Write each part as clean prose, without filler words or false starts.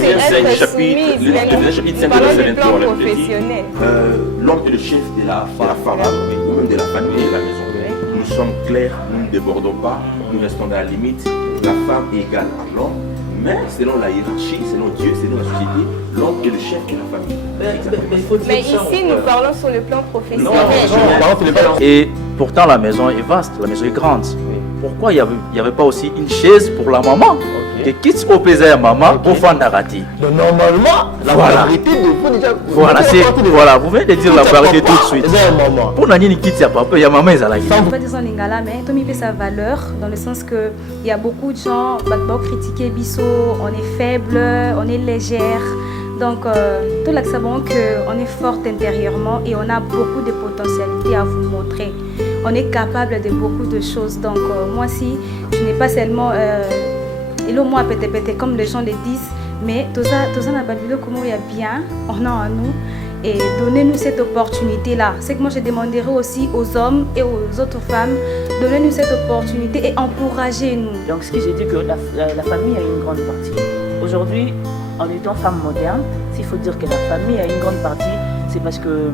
c'est être soumise. Nous parlons du plan professionnel. L'homme est le chef de la femme, ou même de la famille et de la maison. Nous sommes clairs, nous ne débordons pas, nous restons dans la limite. La femme est égale à l'homme, mais selon la hiérarchie, selon Dieu, selon la société, l'homme est le chef de la famille. Mais ici, nous parlons sur le plan professionnel. Et pourtant, la maison est vaste, la maison est grande. Pourquoi il n'y avait pas aussi une chaise pour la maman? Que quitte au plaisir à maman pour faire narratif. Donc normalement, la vérité faut déjà. Voilà, vous venez de dire la vérité tout de suite. Pour Nani quitte à papa, il y a maman Zalagi. On va dire en lingala, mais Tommy fait sa valeur dans le sens que il y a beaucoup de gens qui critiquent Bisso, on est faible, on est légère. Donc tout là que savons qu'on est forte intérieurement et on a beaucoup de potentialités à vous montrer. On est capable de beaucoup de choses. Donc moi si je n'ai pas seulement et là, moi, peut-être, comme les gens le disent, mais tout ça, dans Babylone, comment il y a bien, on a en nous, et donnez-nous cette opportunité-là. C'est que moi, je demanderai aussi aux hommes et aux autres femmes, donnez-nous cette opportunité et encouragez-nous. Donc, ce que j'ai dit, que la famille a une grande partie. Aujourd'hui, en étant femme moderne, s'il faut dire que la famille a une grande partie, c'est parce que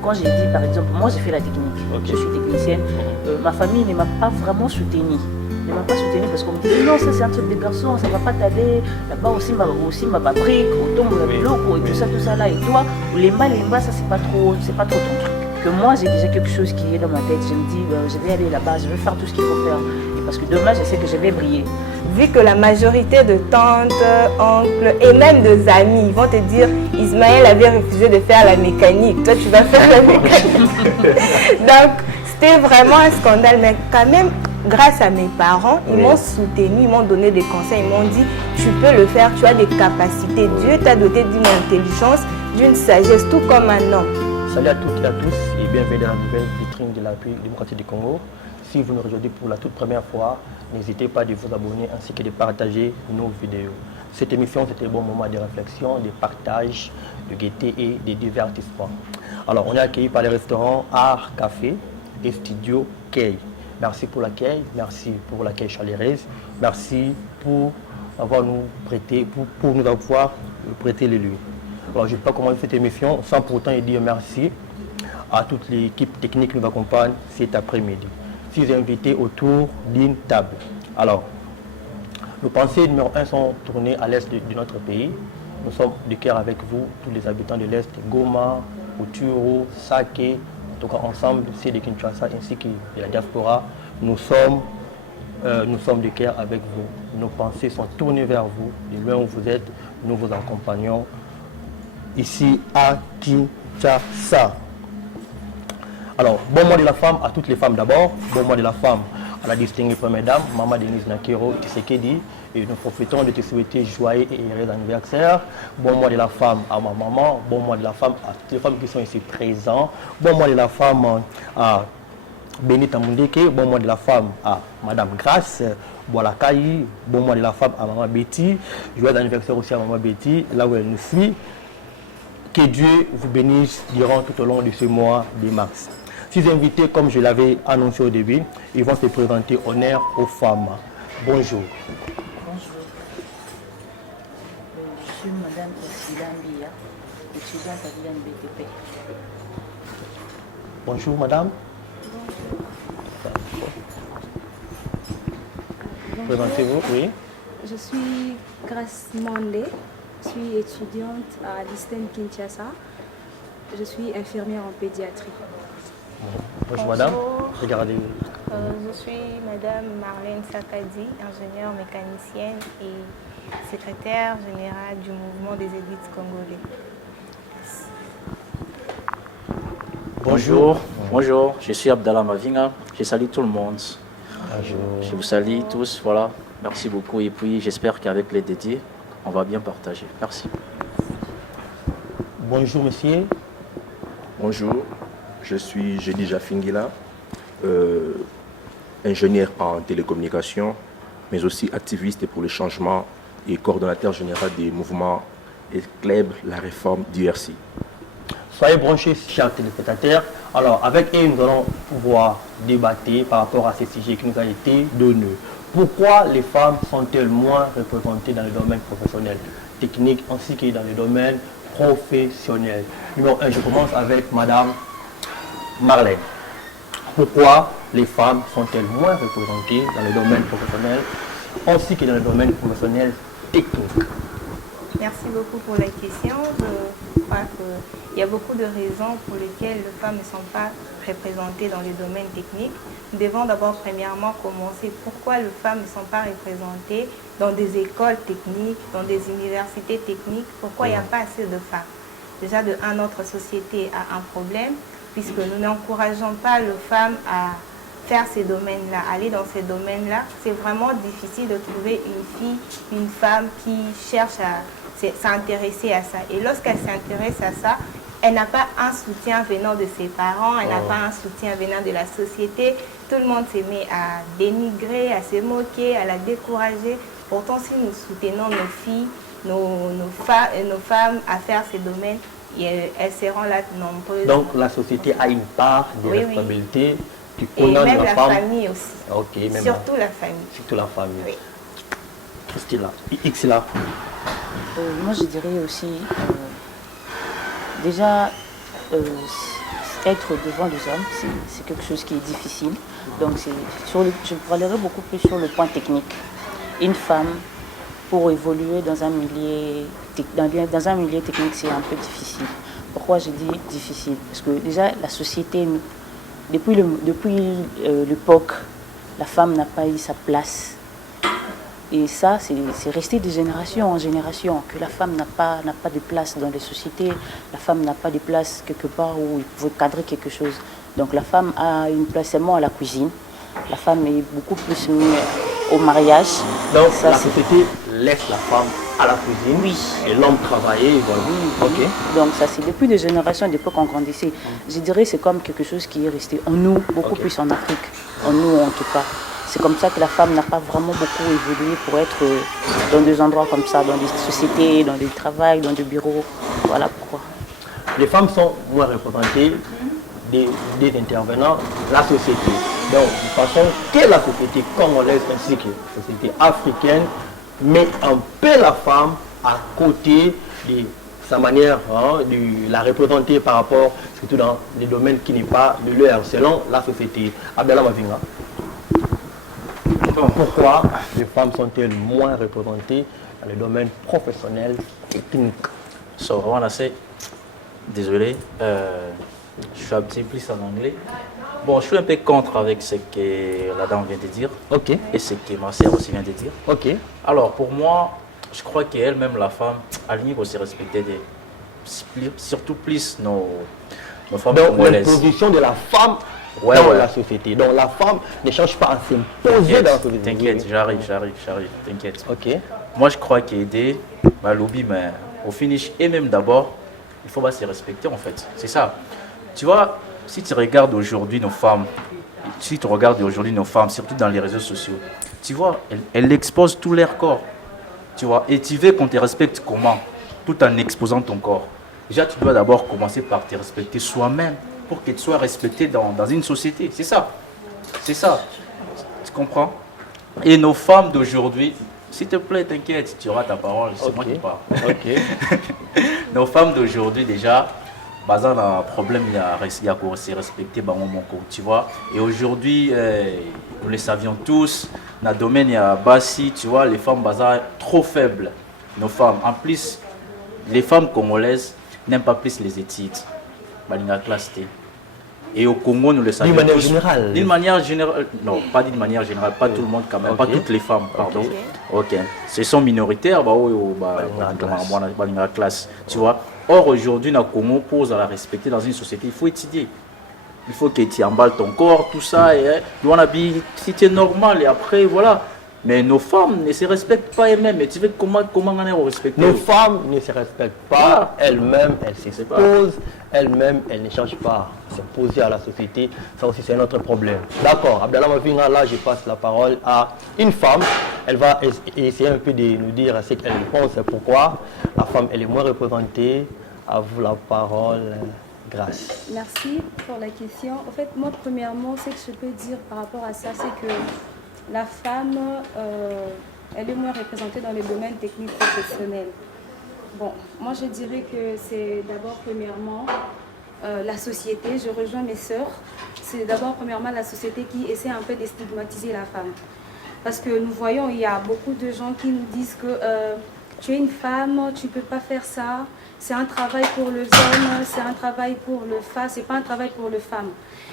quand j'ai dit, par exemple, moi, j'ai fait la technique, je suis technicienne, ma famille ne m'a pas vraiment soutenue. Ne m'a pas soutenu parce qu'on me dit non, ça c'est un truc de garçon, ça ne va pas t'aider. Là-bas aussi ma brique, au tombe, le bloc, et tout ça là. Et toi, les bas, ça c'est pas trop ton truc. Que moi j'ai déjà quelque chose qui est dans ma tête. Je me dis, je vais aller là-bas, je vais faire tout ce qu'il faut faire. Et parce que demain, je sais que je vais briller. Vu que la majorité de tantes, oncles et même de amis vont te dire Ismaël avait refusé de faire la mécanique, toi tu vas faire la mécanique. Donc c'était vraiment un scandale, mais quand même. Grâce à mes parents, ils m'ont soutenu, ils m'ont donné des conseils, ils m'ont dit tu peux le faire, tu as des capacités. Dieu t'a doté d'une intelligence, d'une sagesse, tout comme un homme. Salut à toutes et à tous et bienvenue dans la nouvelle vitrine de la République démocratique du Congo. Si vous nous rejoignez pour la toute première fois, n'hésitez pas à vous abonner ainsi que de partager nos vidéos. Cette émission, c'était un bon moment de réflexion, de partage, de gaieté et de divertissement. Alors, on est accueilli par les restaurants Art Café et Studio Kay. Merci pour l'accueil, merci pour l'accueil chaleureuse, merci pour avoir nous prêté, pour nous avoir prêté les lieux. Alors je ne vais pas commencer cette émission sans pour autant dire merci à toute l'équipe technique qui nous accompagne cet après-midi. 6 invités autour d'une table. Alors, nos pensées numéro 1 sont tournées à l'est de notre pays. Nous sommes de cœur avec vous, tous les habitants de l'est, Goma, Uturo, Sake. En tout cas, ensemble, c'est de Kinshasa ainsi que de la diaspora, nous sommes de cœur avec vous. Nos pensées sont tournées vers vous. De loin où vous êtes, nous vous accompagnons ici à Kinshasa. Alors, bon mois de la femme à toutes les femmes d'abord. Bon mois de la femme à la distinguée première dame, Maman Denise Nakero Tshisekedi. Et nous profitons de te souhaiter joyeux et heureux anniversaire. Bon mois de la femme à ma maman. Bon mois de la femme à toutes les femmes qui sont ici présentes. Bon mois de la femme à Benita Mundeke. Bon mois de la femme à Madame Grace Boalakaï. Bon mois de la femme à Maman Betty. Joyeux anniversaire aussi à Maman Betty, là où elle nous suit. Que Dieu vous bénisse durant tout au long de ce mois de mars. 6 invités, comme je l'avais annoncé au début, ils vont se présenter honneur aux femmes. Bonjour. Je suis Madame Priscilla Mbia, étudiante à l'INBTP. Bonjour Madame. Présentez-vous, oui. Je suis Grace Mandé, je suis étudiante à l'ISTEM Kinshasa. Je suis infirmière en pédiatrie. Bonjour Madame. Regardez. Je suis Madame Marlène Sakadi, ingénieure mécanicienne et secrétaire générale du mouvement des élites congolais. Bonjour, bonjour, je suis Abdallah Mavinga, je salue tout le monde. Bonjour. Je vous salue tous, voilà, merci beaucoup et puis j'espère qu'avec les dédiés, on va bien partager. Merci. Bonjour monsieur. Bonjour, je suis Génie Jafingila, ingénieur en télécommunications, mais aussi activiste pour le changement et coordonnateur général des mouvements Éclaire la réforme d'IRC. Soyez branchés, chers téléspectateurs. Alors, avec eux, nous allons pouvoir débattre par rapport à ces sujets qui nous ont été donnés. Pourquoi les femmes sont-elles moins représentées dans le domaine professionnel? technique ainsi que dans le domaine professionnel. Numéro 1, je commence avec Madame Marlène. Pourquoi les femmes sont-elles moins représentées dans le domaine professionnel ainsi que dans le domaine professionnel technique? Merci beaucoup pour la question. Je crois qu'il y a beaucoup de raisons pour lesquelles les femmes ne sont pas représentées dans le domaine technique. Nous devons d'abord premièrement commencer pourquoi les femmes ne sont pas représentées dans des écoles techniques, dans des universités techniques, pourquoi il n'y a pas assez de femmes. Déjà, notre société a un problème puisque nous n'encourageons pas les femmes à faire ces domaines-là, aller dans ces domaines-là. C'est vraiment difficile de trouver une fille, une femme qui cherche à s'intéresser à ça. Et lorsqu'elle s'intéresse à ça, elle n'a pas un soutien venant de ses parents, elle n'a pas un soutien venant de la société. Tout le monde se met à dénigrer, à se moquer, à la décourager. Pourtant, si nous soutenons nos filles, nos femmes à faire ces domaines, elles seront là nombreuses. Donc la société a une part de responsabilité. Oui. Et même la famille aussi. Okay, même surtout la famille. Surtout la famille. Oui. Christina, Xila. Moi, je dirais aussi, déjà, être devant les hommes, c'est quelque chose qui est difficile. Donc, je parlerai beaucoup plus sur le point technique. Une femme, pour évoluer dans un milieu technique, c'est un peu difficile. Pourquoi je dis difficile? Parce que déjà, la société, depuis l'époque, la femme n'a pas eu sa place. Et ça, c'est resté de génération en génération, que la femme n'a pas de place dans les sociétés, la femme n'a pas de place quelque part où il faut cadrer quelque chose. Donc la femme a une place seulement à la cuisine, la femme est beaucoup plus mise au mariage. Donc ça, la société laisse la femme à la cuisine, oui, et l'homme travailler, voilà. Oui. Okay. Donc ça, c'est depuis des générations, depuis qu'on grandissait. Je dirais que c'est comme quelque chose qui est resté en nous, beaucoup plus en Afrique, en nous en tout cas. C'est comme ça que la femme n'a pas vraiment beaucoup évolué pour être dans des endroits comme ça, dans des sociétés, dans des travails, dans des bureaux. Voilà pourquoi. Les femmes sont moins représentées des intervenants, la société. Donc, de façon que la société congolaise ainsi que la société africaine met un peu la femme à côté de sa manière de la représenter par rapport, surtout dans les domaines qui n'est pas de leur, selon la société. Abdallah Mavinga. Pourquoi les femmes sont-elles moins représentées dans le domaine professionnel technique? So, I want to say, désolé, je suis un petit peu plus en anglais. Bon, je suis un peu contre avec ce que la dame vient de dire. Ok. Et ce que ma sœur aussi vient de dire. Ok. Alors, pour moi, je crois qu'elle-même, la femme, a ligne aussi respecter surtout plus nos femmes congolaises. Donc, la position de la femme dans la société. Donc, la femme ne cherche pas à s'imposer dans la société. T'inquiète, j'arrive, t'inquiète. Ok. Moi, je crois qu'aider, lobby, mais au finish, et même d'abord, il faut se respecter en fait. C'est ça. Tu vois, si tu regardes aujourd'hui nos femmes, surtout dans les réseaux sociaux, tu vois, elles exposent tout leur corps. Tu vois, et tu veux qu'on te respecte comment? Tout en exposant ton corps. Déjà, tu dois d'abord commencer par te respecter soi-même pour que tu sois respecté dans une société. C'est ça. C'est ça. Tu comprends? Et nos femmes d'aujourd'hui, s'il te plaît, t'inquiète, tu auras ta parole, c'est moi qui parle. Ok. Nos femmes d'aujourd'hui, déjà, basant dans un problème, il y a se respecter, tu vois. Et aujourd'hui, nous le savions tous, dans le domaine, il y a Bassi, tu vois, les femmes basant trop faibles. Nos femmes. En plus, les femmes congolaises n'aiment pas plus les études. Balinga classe T. Et au Congo, nous le savions. D'une manière générale. D'une manière générale. Non, pas d'une manière générale, pas tout le monde quand même, pas toutes les femmes, pardon. Ok. Ce sont minoritaires, classe, tu vois. Or, aujourd'hui, dans le Congo, pour la respecter dans une société, il faut étudier. Il faut que tu emballes ton corps, tout ça, et si tu es normal, et après, voilà. Mais nos femmes ne se respectent pas elles-mêmes. Et tu veux comment on est respecté? Nos femmes ne se respectent pas elles-mêmes, elles s'exposent, elles-mêmes, elles ne cherchent pas à s'imposer à la société. Ça aussi, c'est notre problème. D'accord, Abdallah Mavinga, là, je passe la parole à une femme. Elle va essayer un peu de nous dire ce qu'elle pense, pourquoi la femme, elle est moins représentée. À vous la parole, grâce. Merci pour la question. En fait, moi, premièrement, ce que je peux dire par rapport à ça, c'est que la femme, elle est moins représentée dans le domaine technique professionnel. Bon, moi je dirais que c'est d'abord premièrement la société, je rejoins mes sœurs, c'est d'abord premièrement la société qui essaie un peu de stigmatiser la femme. Parce que nous voyons, il y a beaucoup de gens qui nous disent que tu es une femme, tu ne peux pas faire ça, c'est un travail pour les hommes, c'est un travail pour le femme, c'est pas un travail pour les femmes.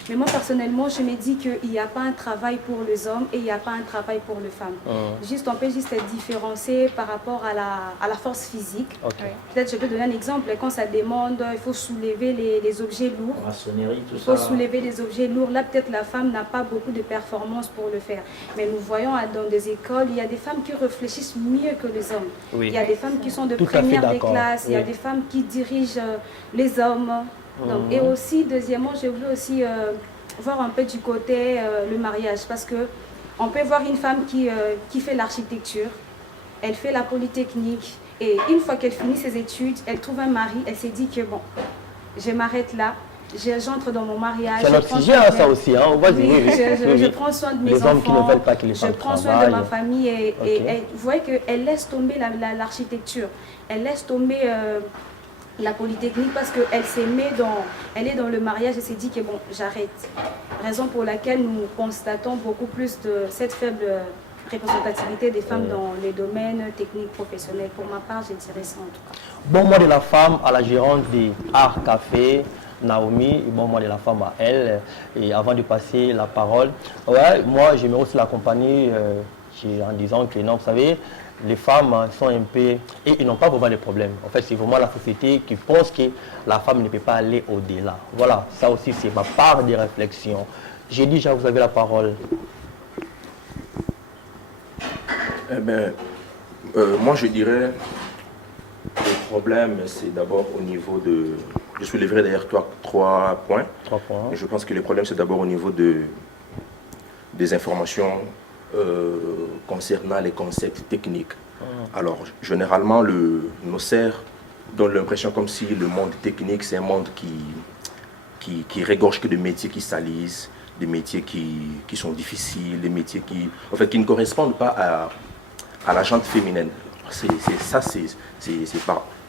Mais moi, personnellement, je me dis qu'il n'y a pas un travail pour les hommes et il n'y a pas un travail pour les femmes. Juste, on peut juste être différencié par rapport à la force physique. Okay. Peut-être je peux donner un exemple. Quand ça demande, il faut soulever les objets lourds. Maçonnerie, tout Il faut soulever des objets lourds. Là, peut-être la femme n'a pas beaucoup de performance pour le faire. Mais nous voyons dans des écoles, il y a des femmes qui réfléchissent mieux que les hommes. Oui. Il y a des femmes qui sont de Tout à fait première des d'accord. classes. Il y a Oui. des femmes qui dirigent les hommes. Donc, et aussi, deuxièmement, je veux aussi voir un peu du côté le mariage. Parce qu'on peut voir une femme qui fait l'architecture, elle fait la polytechnique. Et une fois qu'elle finit ses études, elle trouve un mari, elle s'est dit que bon, je m'arrête là. J'entre dans mon mariage. C'est notre sujet, ça aussi. Hein? Oui, je prends soin de mes enfants. Les hommes qui ne veulent pas que les femmes travaillent. Je prends soin de ma famille. Et vous voyez qu'elle laisse tomber l'architecture. Elle laisse tomber la polytechnique parce qu'elle elle est dans le mariage et s'est dit que bon, j'arrête. Raison pour laquelle nous constatons beaucoup plus de cette faible représentativité des femmes dans les domaines techniques professionnels. Pour ma part, je dirais ça en tout cas. Bon mois de la femme à la gérante des Art Café, Naomi, et bon mois de la femme à elle. Et avant de passer la parole, ouais, moi j'aimerais aussi l'accompagner en disant que non, vous savez, les femmes sont un peu, et ils n'ont pas vraiment de problèmes. En fait, c'est vraiment la société qui pense que la femme ne peut pas aller au-delà. Voilà, ça aussi c'est ma part de réflexion. J'ai déjà, vous avez la parole. Eh bien, moi je dirais, le problème c'est d'abord au niveau de... Je soulèverai d'ailleurs trois points. 3 points. Et je pense que le problème c'est d'abord au niveau des informations concernant les concepts techniques. Alors, généralement, nos serres donnent l'impression comme si le monde technique, c'est un monde qui regorge que de métiers qui salissent, des métiers qui sont difficiles, des métiers qui ne correspondent pas à la gente féminine. C'est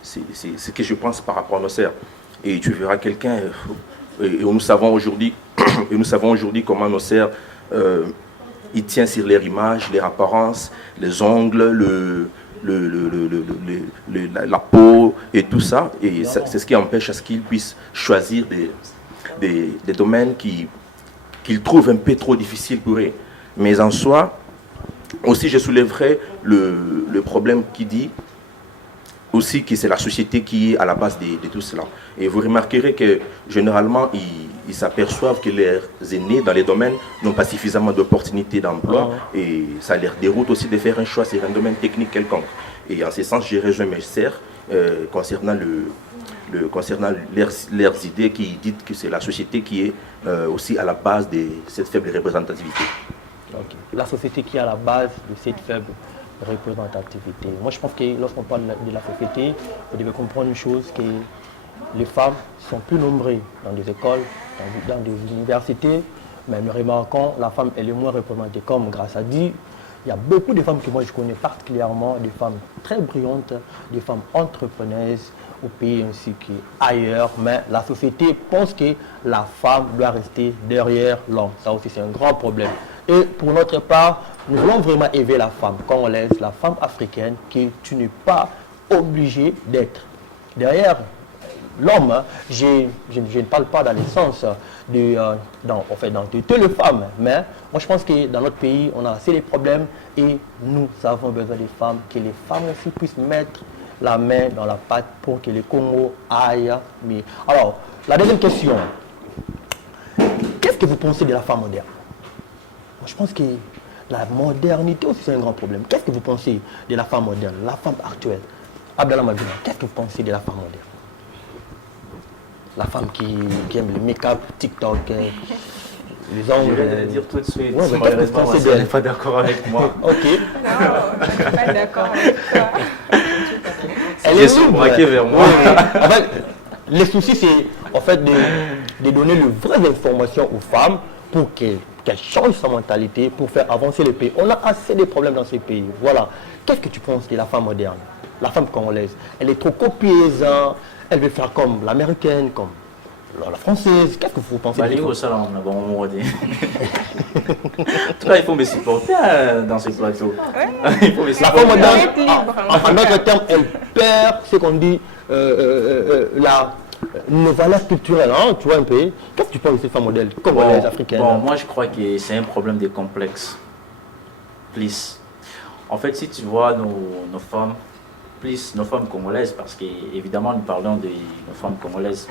ce que je pense par rapport à nos serres. Et tu verras quelqu'un, et nous savons aujourd'hui comment nos serres... il tient sur leur image, leur apparence, les ongles, la peau et tout ça. Et c'est ce qui empêche à ce qu'ils puissent choisir des domaines qu'ils trouvent un peu trop difficiles pour eux. Mais en soi, aussi je soulèverai le problème qui dit aussi que c'est la société qui est à la base de tout cela. Et vous remarquerez que généralement, ils s'aperçoivent que leurs aînés dans les domaines n'ont pas suffisamment d'opportunités d'emploi et ça leur déroute aussi de faire un choix sur un domaine technique quelconque. Et en ce sens, j'ai rejoint mes sœurs concernant leurs idées qui disent que c'est la société qui est aussi à la base de cette faible représentativité. Okay. La société qui est à la base de cette faible représentativité. Moi, je pense que lorsqu'on parle de la société, vous devez comprendre une chose, que les femmes sont plus nombreuses dans des écoles, dans des universités, mais nous remarquons la femme elle est moins représentée. Comme grâce à Dieu, il y a beaucoup de femmes que moi je connais particulièrement, des femmes très brillantes, des femmes entrepreneuses au pays ainsi qu'ailleurs, mais la société pense que la femme doit rester derrière l'homme. Ça aussi c'est un grand problème. Et pour notre part, nous voulons vraiment élever la femme, congolaise, la femme africaine, que tu n'es pas obligé d'être derrière l'homme. Je ne parle pas dans le sens dans toutes les femmes, mais moi je pense que dans notre pays, on a assez de problèmes et nous avons besoin des femmes, que les femmes aussi puissent mettre la main dans la pâte pour que les Congo aillent mieux. Alors, la deuxième question, qu'est-ce que vous pensez de la femme moderne? Moi, je pense que la modernité aussi c'est un grand problème. Qu'est-ce que vous pensez de la femme moderne, la femme actuelle? Abdallah Madouna, qu'est-ce que vous pensez de la femme moderne? La femme qui aime le make-up, TikTok, les ongles. Je vais dire tout de suite, ouais, malheureusement, elle n'est pas d'accord avec moi. Non, Ok. je ne suis pas d'accord avec toi. Elle est braquée vers moi. En fait, le souci c'est en fait de donner les vraies informations aux femmes pour qu'elles changent sa mentalité, pour faire avancer le pays. On a assez de problèmes dans ce pays. Voilà. Qu'est-ce que tu penses de la femme moderne? la femme congolaise, elle est trop copieuse, hein. Elle veut faire comme l'américaine, comme la française. Qu'est-ce que vous pensez de ça? Ça, on a bon mot. En tout cas, il faut me supporter dans ce plateau. Il faut me La supporter. femme moderne, être libre. en d'autres termes, elle perd ce qu'on dit, nos valeurs culturelles, hein, tu vois un peu. Qu'est-ce que tu penses de ces femmes modèles congolaises, africaines? Bon, moi je crois que c'est un problème de complexe. Plus. En fait, si tu vois nos femmes, plus nos femmes congolaises, parce que évidemment nous parlons de nos femmes congolaises,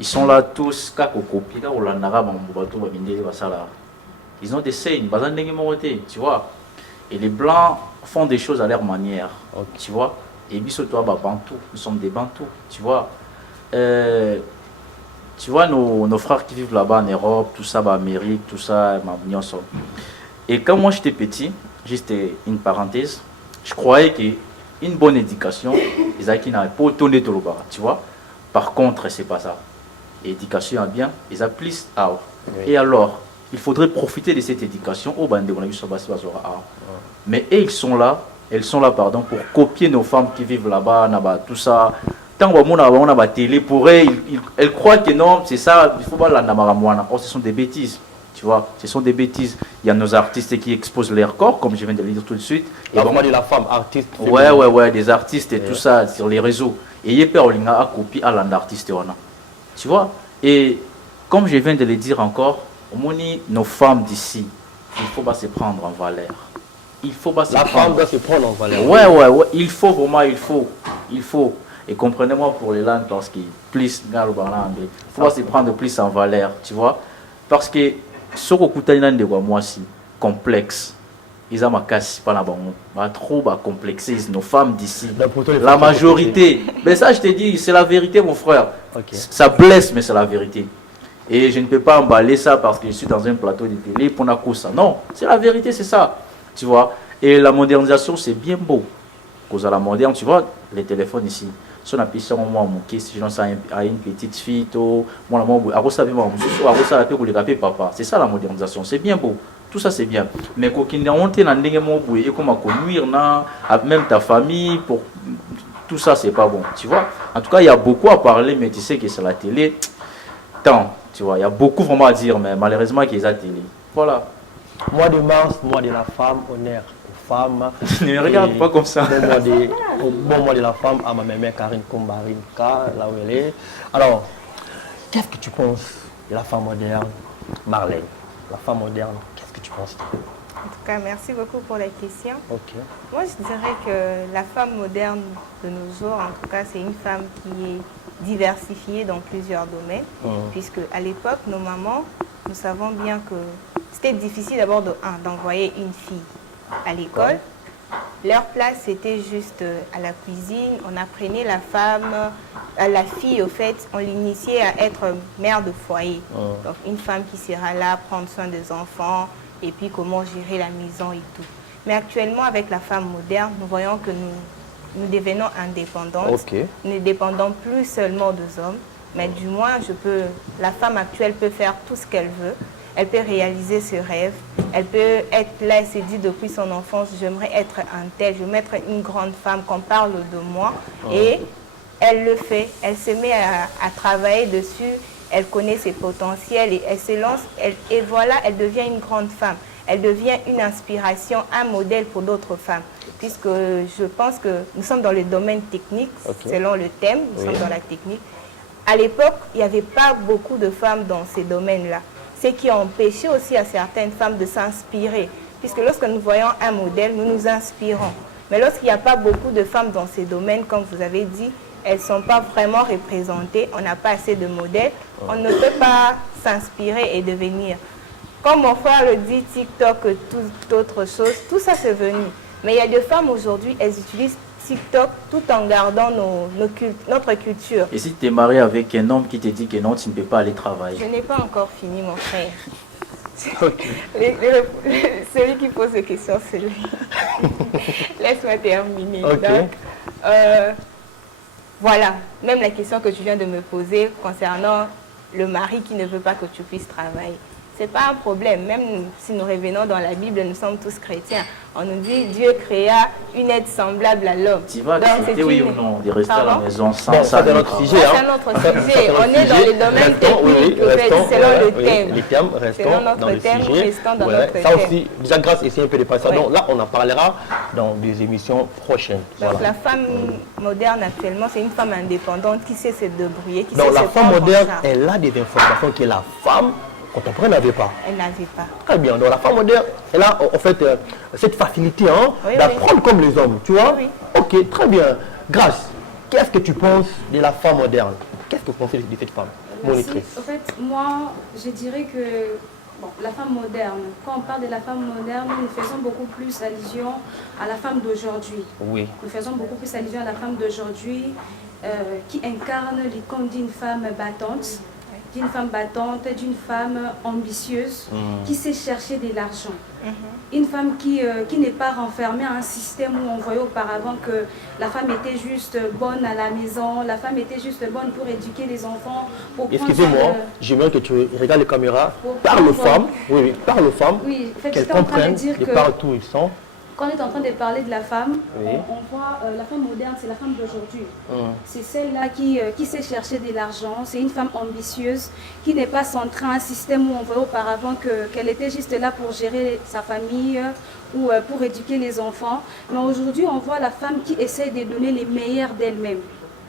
ils sont là tous, ils ont des signes, tu vois. Et les blancs font des choses à leur manière, tu vois. Et puis surtout, Bantou, nous sommes des Bantous, tu vois. Tu vois nos frères qui vivent là-bas en Europe, tout ça, Amérique, tout ça, et quand moi j'étais petit, juste une parenthèse, je croyais qu'une bonne éducation, ils avaient qui n'avaient pas tourné tout le bas, tu vois. Par contre, c'est pas ça. Éducation bien, ils ont plus out. Et alors, il faudrait profiter de cette éducation au bande on a vu ça mais elles sont là pardon pour copier nos femmes qui vivent là-bas, tout ça. Tant on a la télé pour elles croient que non, c'est ça, il faut pas la namaramwana. Oh, ce sont des bêtises. Tu vois, ce sont des bêtises. Il y a nos artistes qui exposent leur corps, comme je viens de le dire tout de suite. Et vraiment de la femme artiste. Ouais, des artistes et tout ça sur les réseaux. Et il y a pas à copier à l'artiste. Tu vois, et comme je viens de le dire encore, nos femmes d'ici, il ne faut pas se prendre en valeur. Il faut pas se La prendre. femme doit se prendre en valeur. Ouais, il faut vraiment, il faut. Et comprenez-moi pour les langues, parce que plus, il ne faut pas se prendre plus en valeur, tu vois. Parce que, ce que moi aussi, complexe, ils ont ma casse, pas la trop complexé, nos femmes d'ici. La majorité. Mais ça, je te dis, c'est la vérité, mon frère. Okay. Ça blesse, mais c'est la vérité. Et je ne peux pas emballer ça parce que je suis dans un plateau de télé pour la ça. Non, c'est la vérité, c'est ça. Tu vois. Et la modernisation, c'est bien beau. Cause à la moderne, tu vois, les téléphones ici. Si on appuie sur moi, si je lance à une petite fille, c'est ça la modernisation. C'est bien beau. Tout ça, c'est bien. Mais quand on est dans et comment conduire, même ta famille, pour tout ça, c'est pas bon. Tu vois. En tout cas, il y a beaucoup à parler, mais tu sais que c'est la télé. Tant, tu vois, il y a beaucoup vraiment à dire, mais malheureusement, qu'il y a la télé. Voilà. Mois de mars, mois de la femme, honneur aux femmes. Ne me regarde pas comme ça. Bon mois de la femme à ma mère Karine Kombarinka, là où elle est. Alors, qu'est-ce que tu penses de la femme moderne, Marlène? La femme moderne, qu'est-ce que tu penses? En tout cas, merci beaucoup pour la question. Ok. Moi, je dirais que la femme moderne de nos jours, en tout cas, c'est une femme qui est diversifiée dans plusieurs domaines. Puisque à l'époque, nos mamans, nous savons bien que c'était difficile d'abord d'envoyer une fille à l'école. Leur place, c'était juste à la cuisine. On apprenait la femme, la fille, au fait, on l'initiait à être mère de foyer. Donc, une femme qui sera là, prendre soin des enfants, et puis comment gérer la maison et tout. Mais actuellement, avec la femme moderne, nous voyons que nous devenons indépendantes. Okay. Nous ne dépendons plus seulement des hommes, mais du moins, la femme actuelle peut faire tout ce qu'elle veut. Elle peut réaliser ses rêves. Elle peut être là et se dit depuis son enfance, j'aimerais être un tel, je veux être une grande femme, qu'on parle de moi. Et elle le fait. Elle se met à travailler dessus. Elle connaît ses potentiels et elle se lance. Et voilà, elle devient une grande femme. Elle devient une inspiration, un modèle pour d'autres femmes. Puisque je pense que nous sommes dans le domaine technique, selon le thème, nous sommes dans la technique. À l'époque, il n'y avait pas beaucoup de femmes dans ces domaines-là. Ce qui a empêché aussi à certaines femmes de s'inspirer. Puisque lorsque nous voyons un modèle, nous nous inspirons. Mais lorsqu'il n'y a pas beaucoup de femmes dans ces domaines, comme vous avez dit, elles ne sont pas vraiment représentées, on n'a pas assez de modèles, on ne peut pas s'inspirer et devenir. Comme mon frère le dit, TikTok, toute autre chose, tout ça c'est venu. Mais il y a des femmes aujourd'hui, elles utilisent TikTok tout en gardant notre culture. Et si tu es marié avec un homme qui te dit que non, tu ne peux pas aller travailler? Je n'ai pas encore fini, mon frère. Celui qui pose des questions, c'est lui. Laisse-moi terminer. Donc, voilà, même la question que tu viens de me poser concernant le mari qui ne veut pas que tu puisses travailler. c'est pas un problème. Même si nous revenons dans la Bible, nous sommes tous chrétiens. On nous dit Dieu créa une aide semblable à l'homme. Tu vas accepter, oui ou non, de rester à la maison sans Bon, ça. c'est notre sujet. C'est notre sujet. On est dans le domaine technique, selon le thème. Les thèmes, restons dans le sujet. Restons dans Voilà. notre Ça thème. aussi, déjà grâce essayer un peu de passer. Oui. Donc là, on en parlera dans des émissions prochaines. Donc Voilà. la femme moderne actuellement, c'est une femme indépendante qui sait se débrouiller, qui Donc sait la se femme prendre en moderne, charge. elle a des informations que la femme contemporaine n'avait pas. Elle n'avait pas. Très bien. Donc la femme moderne, elle a en fait cette facilité Oui, d'apprendre comme les hommes, tu vois. Oui. Ok, très bien. Grâce, qu'est-ce que tu penses de la femme moderne? Qu'est-ce que vous pensez de cette femme monitrice? En fait, moi, je dirais que bon, la femme moderne, quand on parle de la femme moderne, nous faisons beaucoup plus allusion à la femme d'aujourd'hui. Oui. Nous faisons beaucoup plus allusion à la femme d'aujourd'hui qui incarne l'icône d'une femme battante, d'une femme ambitieuse, qui sait chercher de l'argent. Une femme qui n'est pas renfermée à un système où on voyait auparavant que la femme était juste bonne à la maison, la femme était juste bonne pour éduquer les enfants, pour prendre Excusez-moi, soin de- j'aimerais que tu regardes les caméras, Pour parle aux prendre- femmes, oui, parle aux femmes, Oui, en fait, qu'elles j'étais en train de comprennent dire de que partout où ils sont. quand on est en train de parler de la femme, Oui. on voit la femme moderne, c'est la femme d'aujourd'hui. C'est celle-là qui sait chercher de l'argent, c'est une femme ambitieuse, qui n'est pas centrée à un système où on voyait auparavant qu'elle était juste là pour gérer sa famille ou pour éduquer les enfants. Mais aujourd'hui, on voit la femme qui essaie de donner les meilleurs d'elle-même.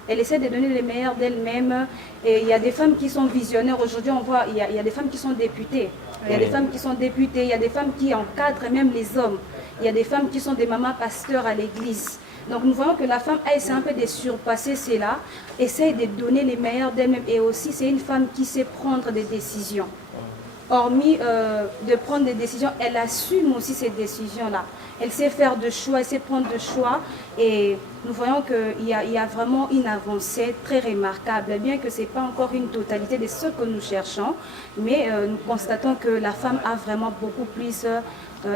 Elle essaie de donner les meilleurs d'elle-même. Et il y a des femmes qui sont visionnaires. Aujourd'hui, on voit, il y a des femmes qui sont députées. Il y a des femmes qui sont députées. Il y a des femmes qui encadrent même les hommes. Il y a des femmes qui sont des mamans pasteurs à l'église. Donc nous voyons que la femme essaie un peu de surpasser cela, essaie de donner les meilleurs d'elle-même. Et aussi, c'est une femme qui sait prendre des décisions. Hormis de prendre des décisions, elle assume aussi ces décisions-là. Elle sait faire de choix, elle sait prendre de choix. Et nous voyons qu'il y a vraiment une avancée très remarquable. Bien que ce n'est pas encore une totalité de ce que nous cherchons, mais nous constatons que la femme a vraiment beaucoup plus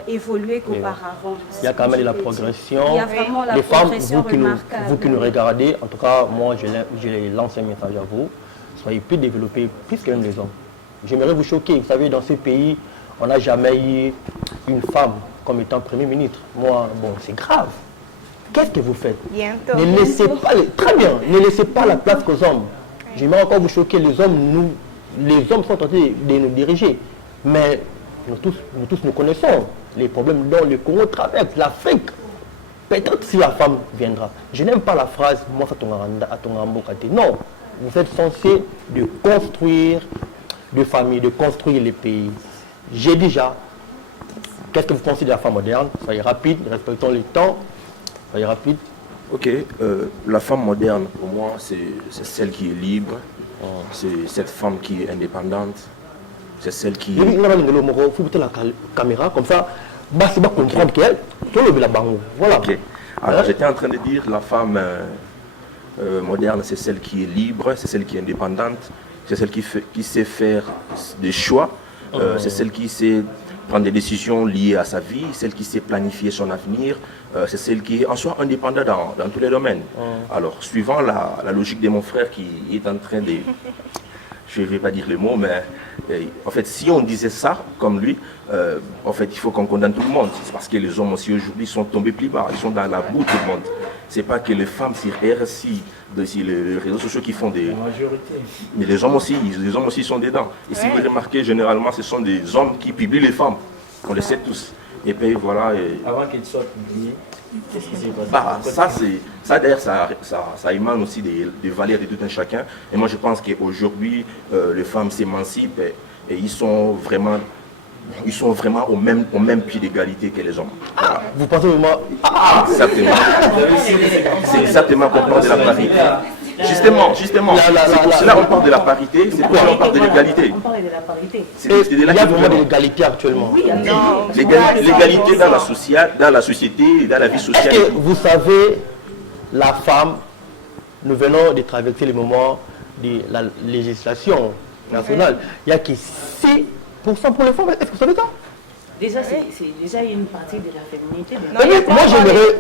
évolué qu'auparavant. Il y a quand même de la progression. Il y a vraiment la Les femmes, progression remarquable. vous qui nous regardez, en tout cas, moi, je lance un message à vous. Soyez plus développés, plus que même les hommes. J'aimerais vous choquer. Vous savez, dans ce pays, on n'a jamais eu une femme comme étant Premier ministre. Moi, bon, c'est grave. Qu'est-ce que vous faites? Bientôt. Ne laissez pas, très bien, ne laissez pas la place aux hommes. J'aimerais encore vous choquer. Les hommes sont tentés de nous diriger. Mais nous tous nous connaissons les problèmes dont le Congo traverse, l'Afrique. Peut-être si la femme viendra. Je n'aime pas la phrase « moi, ça t'en Non, vous êtes censé de construire de famille, de construire les pays. J'ai déjà. Qu'est-ce que vous pensez de la femme moderne? Soyez rapide, respectons le temps. Soyez rapide. Ok, la femme moderne, pour moi, c'est celle qui est libre. C'est cette femme qui est indépendante. C'est celle qui... Il faut mettre la caméra, comme ça, c'est pas comprendre qu'elle, voilà. Ok. Alors, j'étais en train de dire, la femme moderne, c'est celle qui est libre, c'est celle qui est indépendante, c'est celle qui sait faire des choix, c'est celle qui sait prendre des décisions liées à sa vie, celle qui sait planifier son avenir, c'est celle qui est en soi indépendante dans tous les domaines. Alors, suivant la logique de mon frère qui est en train de... Je ne vais pas dire les mots, mais en fait, si on disait ça comme lui, en fait, il faut qu'on condamne tout le monde. C'est parce que les hommes aussi aujourd'hui sont tombés plus bas, ils sont dans la boue tout le monde. C'est pas que les femmes sur RSI, sur les réseaux sociaux qui font des... Majorité. Mais les hommes aussi sont dedans. Et si vous remarquez, généralement, ce sont des hommes qui publient les femmes. On le sait tous. Et puis voilà. Avant qu'elle soit publiée, qu'est-ce qui s'est passé? Bah, ça d'ailleurs, ça émane aussi des valeurs de tout un chacun. Et moi, je pense qu'aujourd'hui, les femmes s'émancipent et ils sont vraiment au même pied d'égalité que les hommes. Voilà. Vous pensez vraiment... Exactement. C'est exactement qu'on parle de la parité. Justement, c'est pour cela qu'on parle de la parité, c'est pour cela qu'on parle de l'égalité. On parlait de la parité. C'est de Il y là a que vraiment de nous venons. l'égalité actuellement. Oui, Non, L'égalité dans la société, dans la vie Est-ce sociale. que vous savez, la femme, nous venons de traverser le moment de la législation nationale. Il n'y a que 6% pour les femmes. Est-ce que vous savez ça? Déjà, c'est déjà une partie de la féminité. Non, il y a Moi,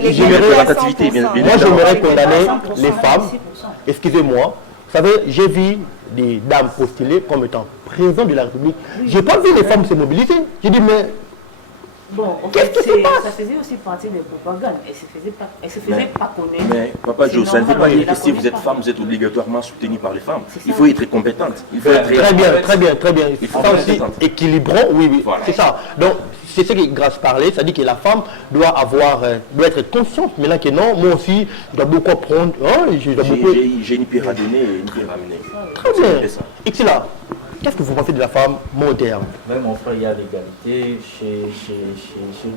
les représentativité, bien à 100%. évidemment. Moi, j'aimerais condamner 100%, les femmes, 6%. excusez-moi, savez, j'ai vu des dames postulées comme étant présidentes de la République. J'ai pas vu les femmes se mobiliser. J'ai dit, mais Bon, en qu'est-ce fait, qui se passe? ça faisait aussi partie des propagandes. Elle se faisait pas connaître. Mais Papa Joe, ça ne veut pas dire que si vous êtes femme, vous êtes obligatoirement soutenue par les femmes. Il faut être compétente. Il faut être très bien, très bien, très bien. Il faut Ça être aussi, compétente. équilibrant, oui, oui, Voilà. c'est ça. Donc, c'est ce que Grâce parlait, ça dit que la femme doit être consciente. Maintenant que non, moi aussi, je dois beaucoup apprendre. Hein, je dois beaucoup... J'ai une pierre à donner et une pierre à amener. Très bien. Et c'est là. Qu'est-ce que vous pensez de la femme moderne? Même mon frère, il y a l'égalité chez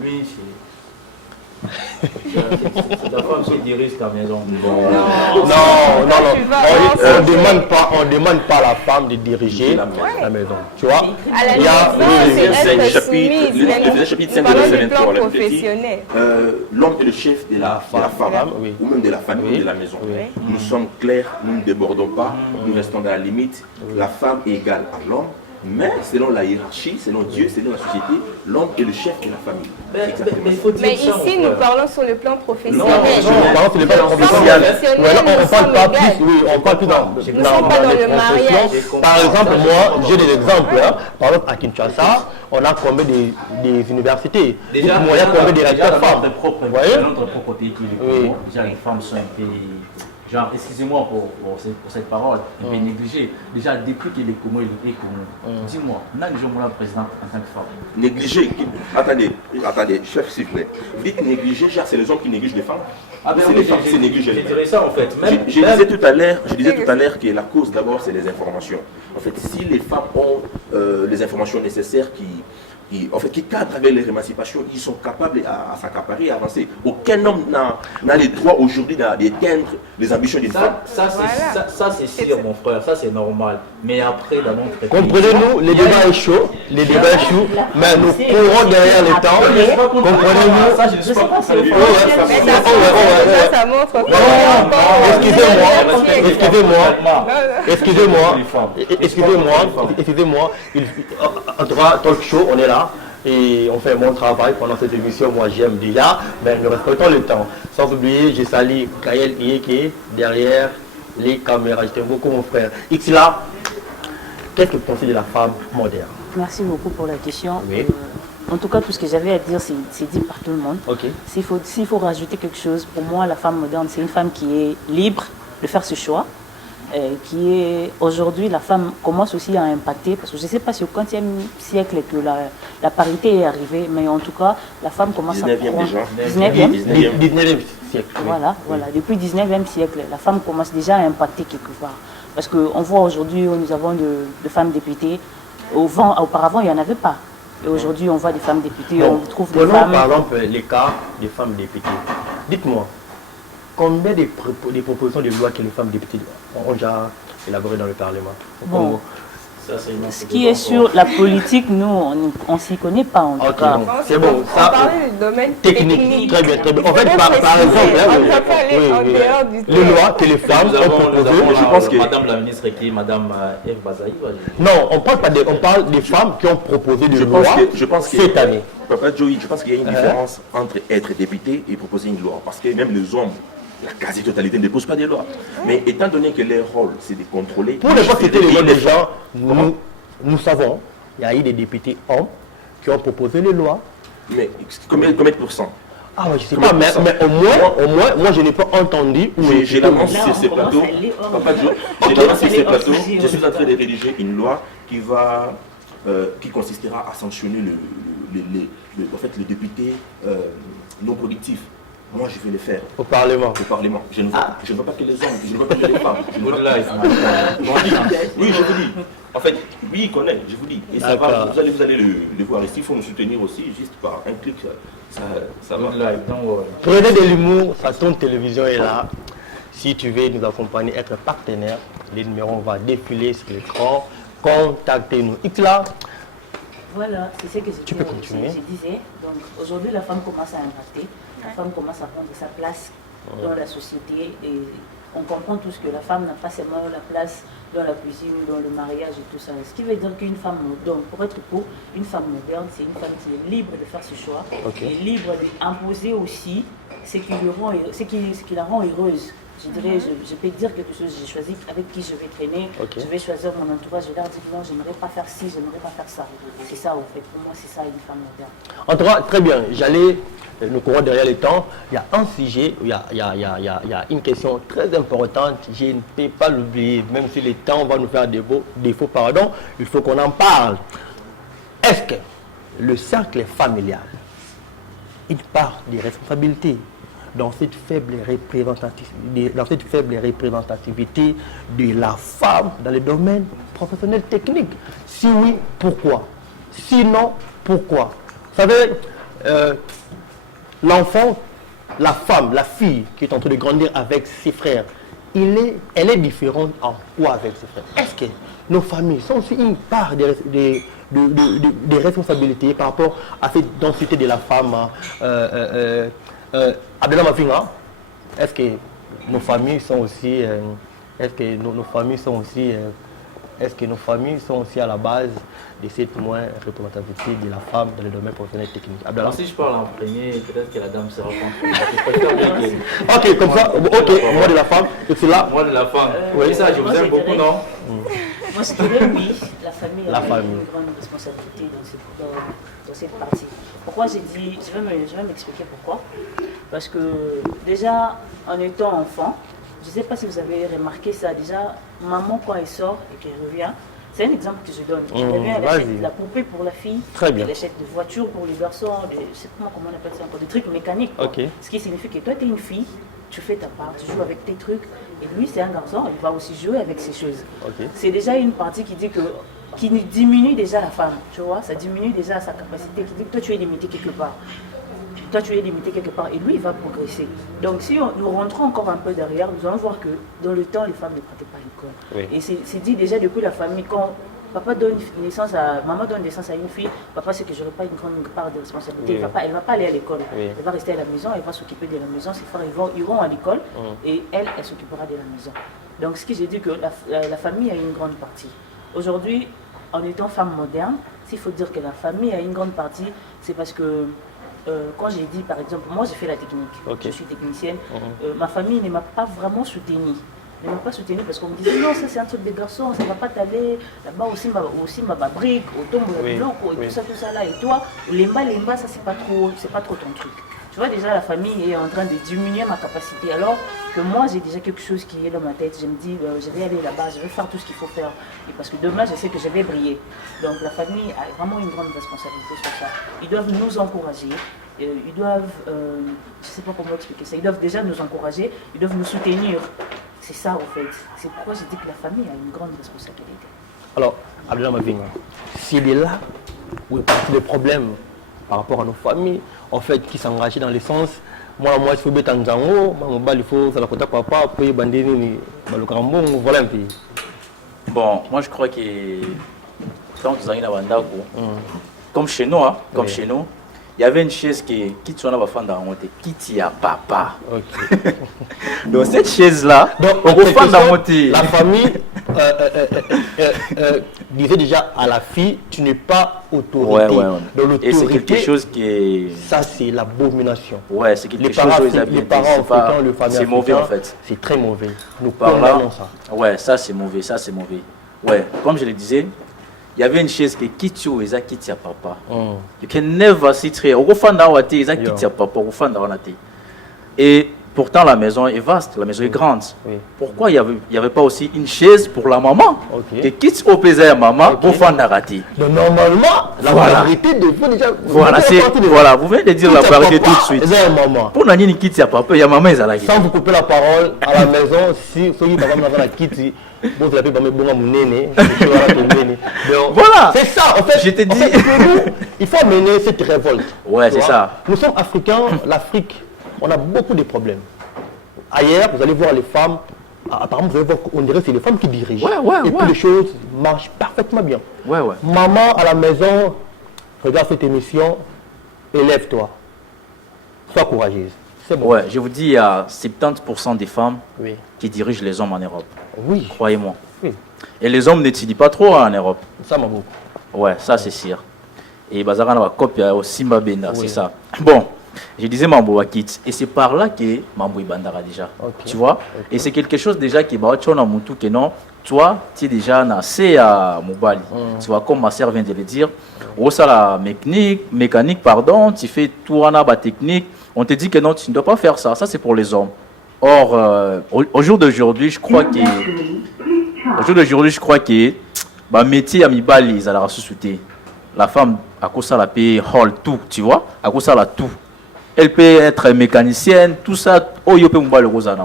lui. C'est la femme qui dirige ta maison. Non. Tu vas On ne demande pas à la femme de diriger la maison. Tu vois? À la Il y a- maison, c'est Le être soumise. deuxième chapitre 5 de Parlons verset du 23, plan le petit. professionnel. L'homme est le chef de la femme, oui. ou même de la famille, Oui. de la maison. Oui. Nous sommes clairs, nous ne débordons pas, nous restons dans la limite. La femme est égale à l'homme, mais selon la hiérarchie, selon Dieu, selon la société, l'homme est le chef de la famille. Mais il faut dire Mais ça, mon ici, nous frère. parlons sur le plan professionnel. Non, Par exemple, c'est le plan Officiel. professionnel. Ouais, on parle pas plus, oui, on parle plus dans Nous sommes pas dans les le mariage. professions. Par exemple, moi, j'ai des exemples. Hein. Par exemple, à Kinshasa, on a combien des universités? Déjà, Moi, il y a combien de directeurs dans femmes? notre propre, Vous voyez? dans notre propre pays qui est le Oui. Congo, déjà les femmes sont un peu, genre, excusez-moi pour cette parole, un peu négligées. Déjà, depuis que les Congo est Congo, dis-moi, n'a les gens la présidente en tant que femme? Négliger, attendez, chef s'il vous plaît. Vous dites négliger, c'est les hommes qui négligent les femmes. Ah ben c'est oui, les femmes qui négligent je les femmes. dirais ça en fait. Je disais tout à l'heure que la cause d'abord c'est les informations. En fait, si les femmes ont les informations nécessaires qui cadrent avec leur émancipation, ils sont capables à s'accaparer, à avancer. Aucun homme n'a le droit aujourd'hui d'atteindre les ambitions d'une femme. Ça c'est sûr mon frère, ça c'est normal. Mais après dans notre pays, Comprenez-nous, le débat est chaud, mais nous courons derrière le temps. Comprenez-nous. ça je ne suis pas c'est contre. Mais ça montre que Excusez-moi. En tout cas, talk show, on est là et on fait un bon travail pendant cette émission. Moi, j'aime déjà, mais nous respectons le temps. Sans oublier, je salue Kael Ieke derrière les caméras. Je t'aime beaucoup, mon frère. Ixila, qu'est-ce que vous pensez de la femme moderne? Merci beaucoup pour la question. Oui. En tout cas, tout ce que j'avais à dire, c'est dit par tout le monde. Ok. S'il faut rajouter quelque chose, pour moi, la femme moderne, c'est une femme qui est libre de faire ce choix. Qui est aujourd'hui, la femme commence aussi à impacter, parce que je ne sais pas si au XXe siècle que la parité est arrivée, mais en tout cas, la femme commence à 19e prendre... déjà. 19e siècle. Oui. Voilà. Depuis le 19e siècle, la femme commence déjà à impacter quelque part. Parce qu'on voit aujourd'hui, nous avons de femmes députées. Auparavant, il n'y en avait pas. Et aujourd'hui, on voit des femmes députées, Bon, on trouve des prenons femmes... par exemple les cas des femmes députées. Dites-moi, combien des propositions de loi que les femmes députées ont déjà élaborées dans le Parlement au Bon. Congo? Ça, c'est une autre Ce qui est sur la politique, nous, on ne s'y connaît pas en tout Ok, cas. bon, c'est bon. On Ça, parlait du domaine technique. Très bien, très bien. En Il fait, faudrait par exemple, préciser, hein, on ne va pas aller en dehors du les lois que les femmes Nous ont avons proposées. je pense que- Madame la ministre qui est Madame Eve Bazaï. Non, on parle des femmes qui ont proposé des Je lois pense que cette année. Papa Joey, je pense qu'il y a une différence entre être député et proposer une loi. Parce que même les hommes, la quasi-totalité ne déposent pas des lois. Mais étant donné que leur rôle, c'est de contrôler... Pour ne pas citer les noms des gens, Comment? nous savons, il y a eu des députés hommes qui ont proposé les lois. Mais combien de pourcents? Ah ouais, je sais Comment pas, mais ça? au moins, moi je n'ai pas entendu. J'ai l'annonce Là, sur on ces commence plateaux. à aller hors. Papa Joe, j'ai Ok. l'annonce sur ces Aller hors plateaux. sujet, Je suis oui. en train de rédiger une loi qui consistera à sanctionner en fait, le député non productif. Moi, je vais le faire Au Parlement. au Parlement. Je ne veux pas que les hommes, je ne veux pas que les femmes. Je ne veux Good pas... life. Oui, je vous dis. En fait, lui, il connaît, je vous dis. Et ça va, D'accord. vous allez le voir. Et s'il faut nous soutenir aussi, juste par un clic, ça va. Good life, don't worry. Prenez de l'humour, sa tourne télévision est là. Si tu veux nous accompagner, être partenaire, les numéros va défiler sur l'écran. Contactez-nous. Ixla, Voilà, c'est ce que Tu peux continuer. je disais. Donc aujourd'hui, la femme commence à impacter, la femme commence à prendre sa place dans la société et on comprend tous que la femme n'a pas seulement la place dans la cuisine, dans le mariage et tout ça. Ce qui veut dire qu'une femme moderne, pour être court, une femme moderne, c'est une femme qui est libre de faire ce choix, Ok. qui est libre d'imposer aussi ce qui la rend heureuse. Je dirais, je peux dire quelque chose, j'ai choisi avec qui je vais traîner, je vais choisir mon entourage, je leur dis non, j'aimerais pas faire ci, j'aimerais pas faire ça. C'est ça, en fait, pour moi, c'est ça une femme moderne. En tout cas, très bien, j'allais nous courir derrière les temps. Il y a un sujet, il y a une question très importante, je ne peux pas l'oublier, même si le temps va nous faire défaut, pardon, il faut qu'on en parle. Est-ce que le cercle familial, une part des responsabilités dans cette faible représentativité de la femme dans le domaine professionnel technique? Si oui, pourquoi? Sinon, pourquoi? Vous savez, l'enfant, la femme, la fille qui est en train de grandir avec ses frères, elle est différente en quoi avec ses frères? Est-ce que nos familles sont aussi une part des responsabilités par rapport à cette densité de la femme? Abdallah Mafinga, est-ce que nos familles sont aussi, est-ce que nos familles sont aussi à la base de cette moins représentativité de la femme dans le domaine professionnel technique? Abdallah. Si je parle en premier, peut-être que la dame se répond. Ok, comme ça, ok, moi de la femme, et c'est là. Moi de la femme. Oui, ça, je vous aime beaucoup, non? Moi, je dirais oui, la famille a une grande responsabilité dans cette partie. Pourquoi j'ai dit, je vais m'expliquer pourquoi. Parce que déjà, en étant enfant, je ne sais pas si vous avez remarqué ça, déjà, maman quand elle sort et qu'elle revient, c'est un exemple que je donne. Elle revient, elle achète la poupée pour la fille, elle achète des voitures pour les garçons, je ne sais pas comment on appelle ça encore, des trucs mécaniques. Ce qui signifie que toi, tu es une fille, tu fais ta part, tu joues avec tes trucs, et lui, c'est un garçon, il va aussi jouer avec ses choses. C'est déjà une partie qui dit que qui diminue déjà la femme, tu vois, ça diminue déjà sa capacité, qui dit que toi tu es limité quelque part. Toi tu es limité quelque part et lui il va progresser. Donc si nous rentrons encore un peu derrière, nous allons voir que dans le temps les femmes ne partaient pas à l'école. Et c'est dit déjà depuis la famille, quand maman donne naissance à une fille, papa sait que je n'aurai pas une grande part de responsabilité, elle ne va pas aller à l'école, elle va rester à la maison, elle va s'occuper de la maison, ses frères iront à l'école et elle s'occupera de la maison. Donc ce que j'ai dit que la famille a une grande partie. Aujourd'hui, en étant femme moderne, s'il faut dire que la famille a une grande partie, c'est parce que quand j'ai dit, par exemple, moi j'ai fait la technique, je suis technicienne, ma famille ne m'a pas vraiment soutenue. Ne m'a pas soutenue parce qu'on me disait non, ça c'est un truc des garçons, ça ne va pas t'aller, là-bas aussi ma brique, au tombe et tout ça là, et toi, lemba, ça c'est pas trop ton truc. Tu vois, déjà la famille est en train de diminuer ma capacité, alors que moi j'ai déjà quelque chose qui est dans ma tête. Je me dis, je vais aller là-bas, je vais faire tout ce qu'il faut faire. Et parce que demain, je sais que je vais briller. Donc la famille a vraiment une grande responsabilité sur ça. Ils doivent nous encourager, ils doivent, je ne sais pas comment expliquer ça, ils doivent déjà nous encourager, ils doivent nous soutenir. C'est ça en fait. C'est pourquoi j'ai dit que la famille a une grande responsabilité. Alors, Abdallah Mavinga, s'il est là où est parti le problème par rapport à nos familles, en fait, qui s'engageaient dans le sens, moi, il faut mettre en zango, il faut ça la côté papa, puis bandini, voilà un peu. Bon, moi je crois que quand vous avez comme chez nous, chez nous, il y avait une chaise qui tourne à la fin d'un monté, qui tient papa. Donc cette chaise-là, la famille disait déjà à la fille, tu n'es pas autorité. Et c'est quelque chose qui est... Ça, c'est l'abomination. Ouais, c'est quelque chose les parents africains, le famille c'est mauvais en fait. C'est très mauvais. Nous parlons ça. Ouais, ça c'est mauvais, Ouais, comme je le disais, il y avait une chaise qui quitte ou qui quitte papa. You can never sit here. Et pourtant la maison est vaste, la maison est grande. Pourquoi il n'y avait pas aussi une chaise pour la maman qui quitte au plaisir à maman pour faire narratif? Donc normalement, la vérité devait déjà... Voilà, vous venez de dire la vérité tout de suite. Pour Nani qui quitte papa, il y a maman qui est là. Sans vous couper la parole à la maison, si vous avez quitte... Voilà, c'est ça en fait. Je t'ai dit, il faut mener cette révolte. Ouais, c'est ça. Nous sommes africains, l'Afrique, on a beaucoup de problèmes. Ailleurs, vous allez voir les femmes, apparemment vous allez voir, on dirait que c'est les femmes qui dirigent. Et puis les choses marchent parfaitement bien. Maman à la maison, regarde cette émission, élève-toi, sois courageuse. Bon. Ouais, je vous dis, il y a 70% des femmes qui dirigent les hommes en Europe. Oui. Croyez-moi. Oui. Et les hommes n'étudient pas trop en Europe. Ça m'a beaucoup. Ouais, ça c'est sûr. Et Bazarana va copier au Simba Benda, c'est ça. Bon, Je disais Mambo Wakit. Et c'est par là que Mambo Ibandara déjà. Tu vois? Et c'est quelque chose déjà qui va être que non. Toi, tu es déjà nassé à Moubali. Tu vois, comme ma sœur vient de le dire. Au la mécanique, pardon, tu fais tout en bas technique. On te dit que non, tu ne dois pas faire ça. Ça, c'est pour les hommes. Or, au jour d'aujourd'hui, je crois que. Bah, métier à Mibali, ils allaient ressusciter. La femme, à cause ça, la paye hall tout, tu vois? À cause ça, la tout. Elle peut être mécanicienne, tout ça. Oh, yo peut Mibali Rosa.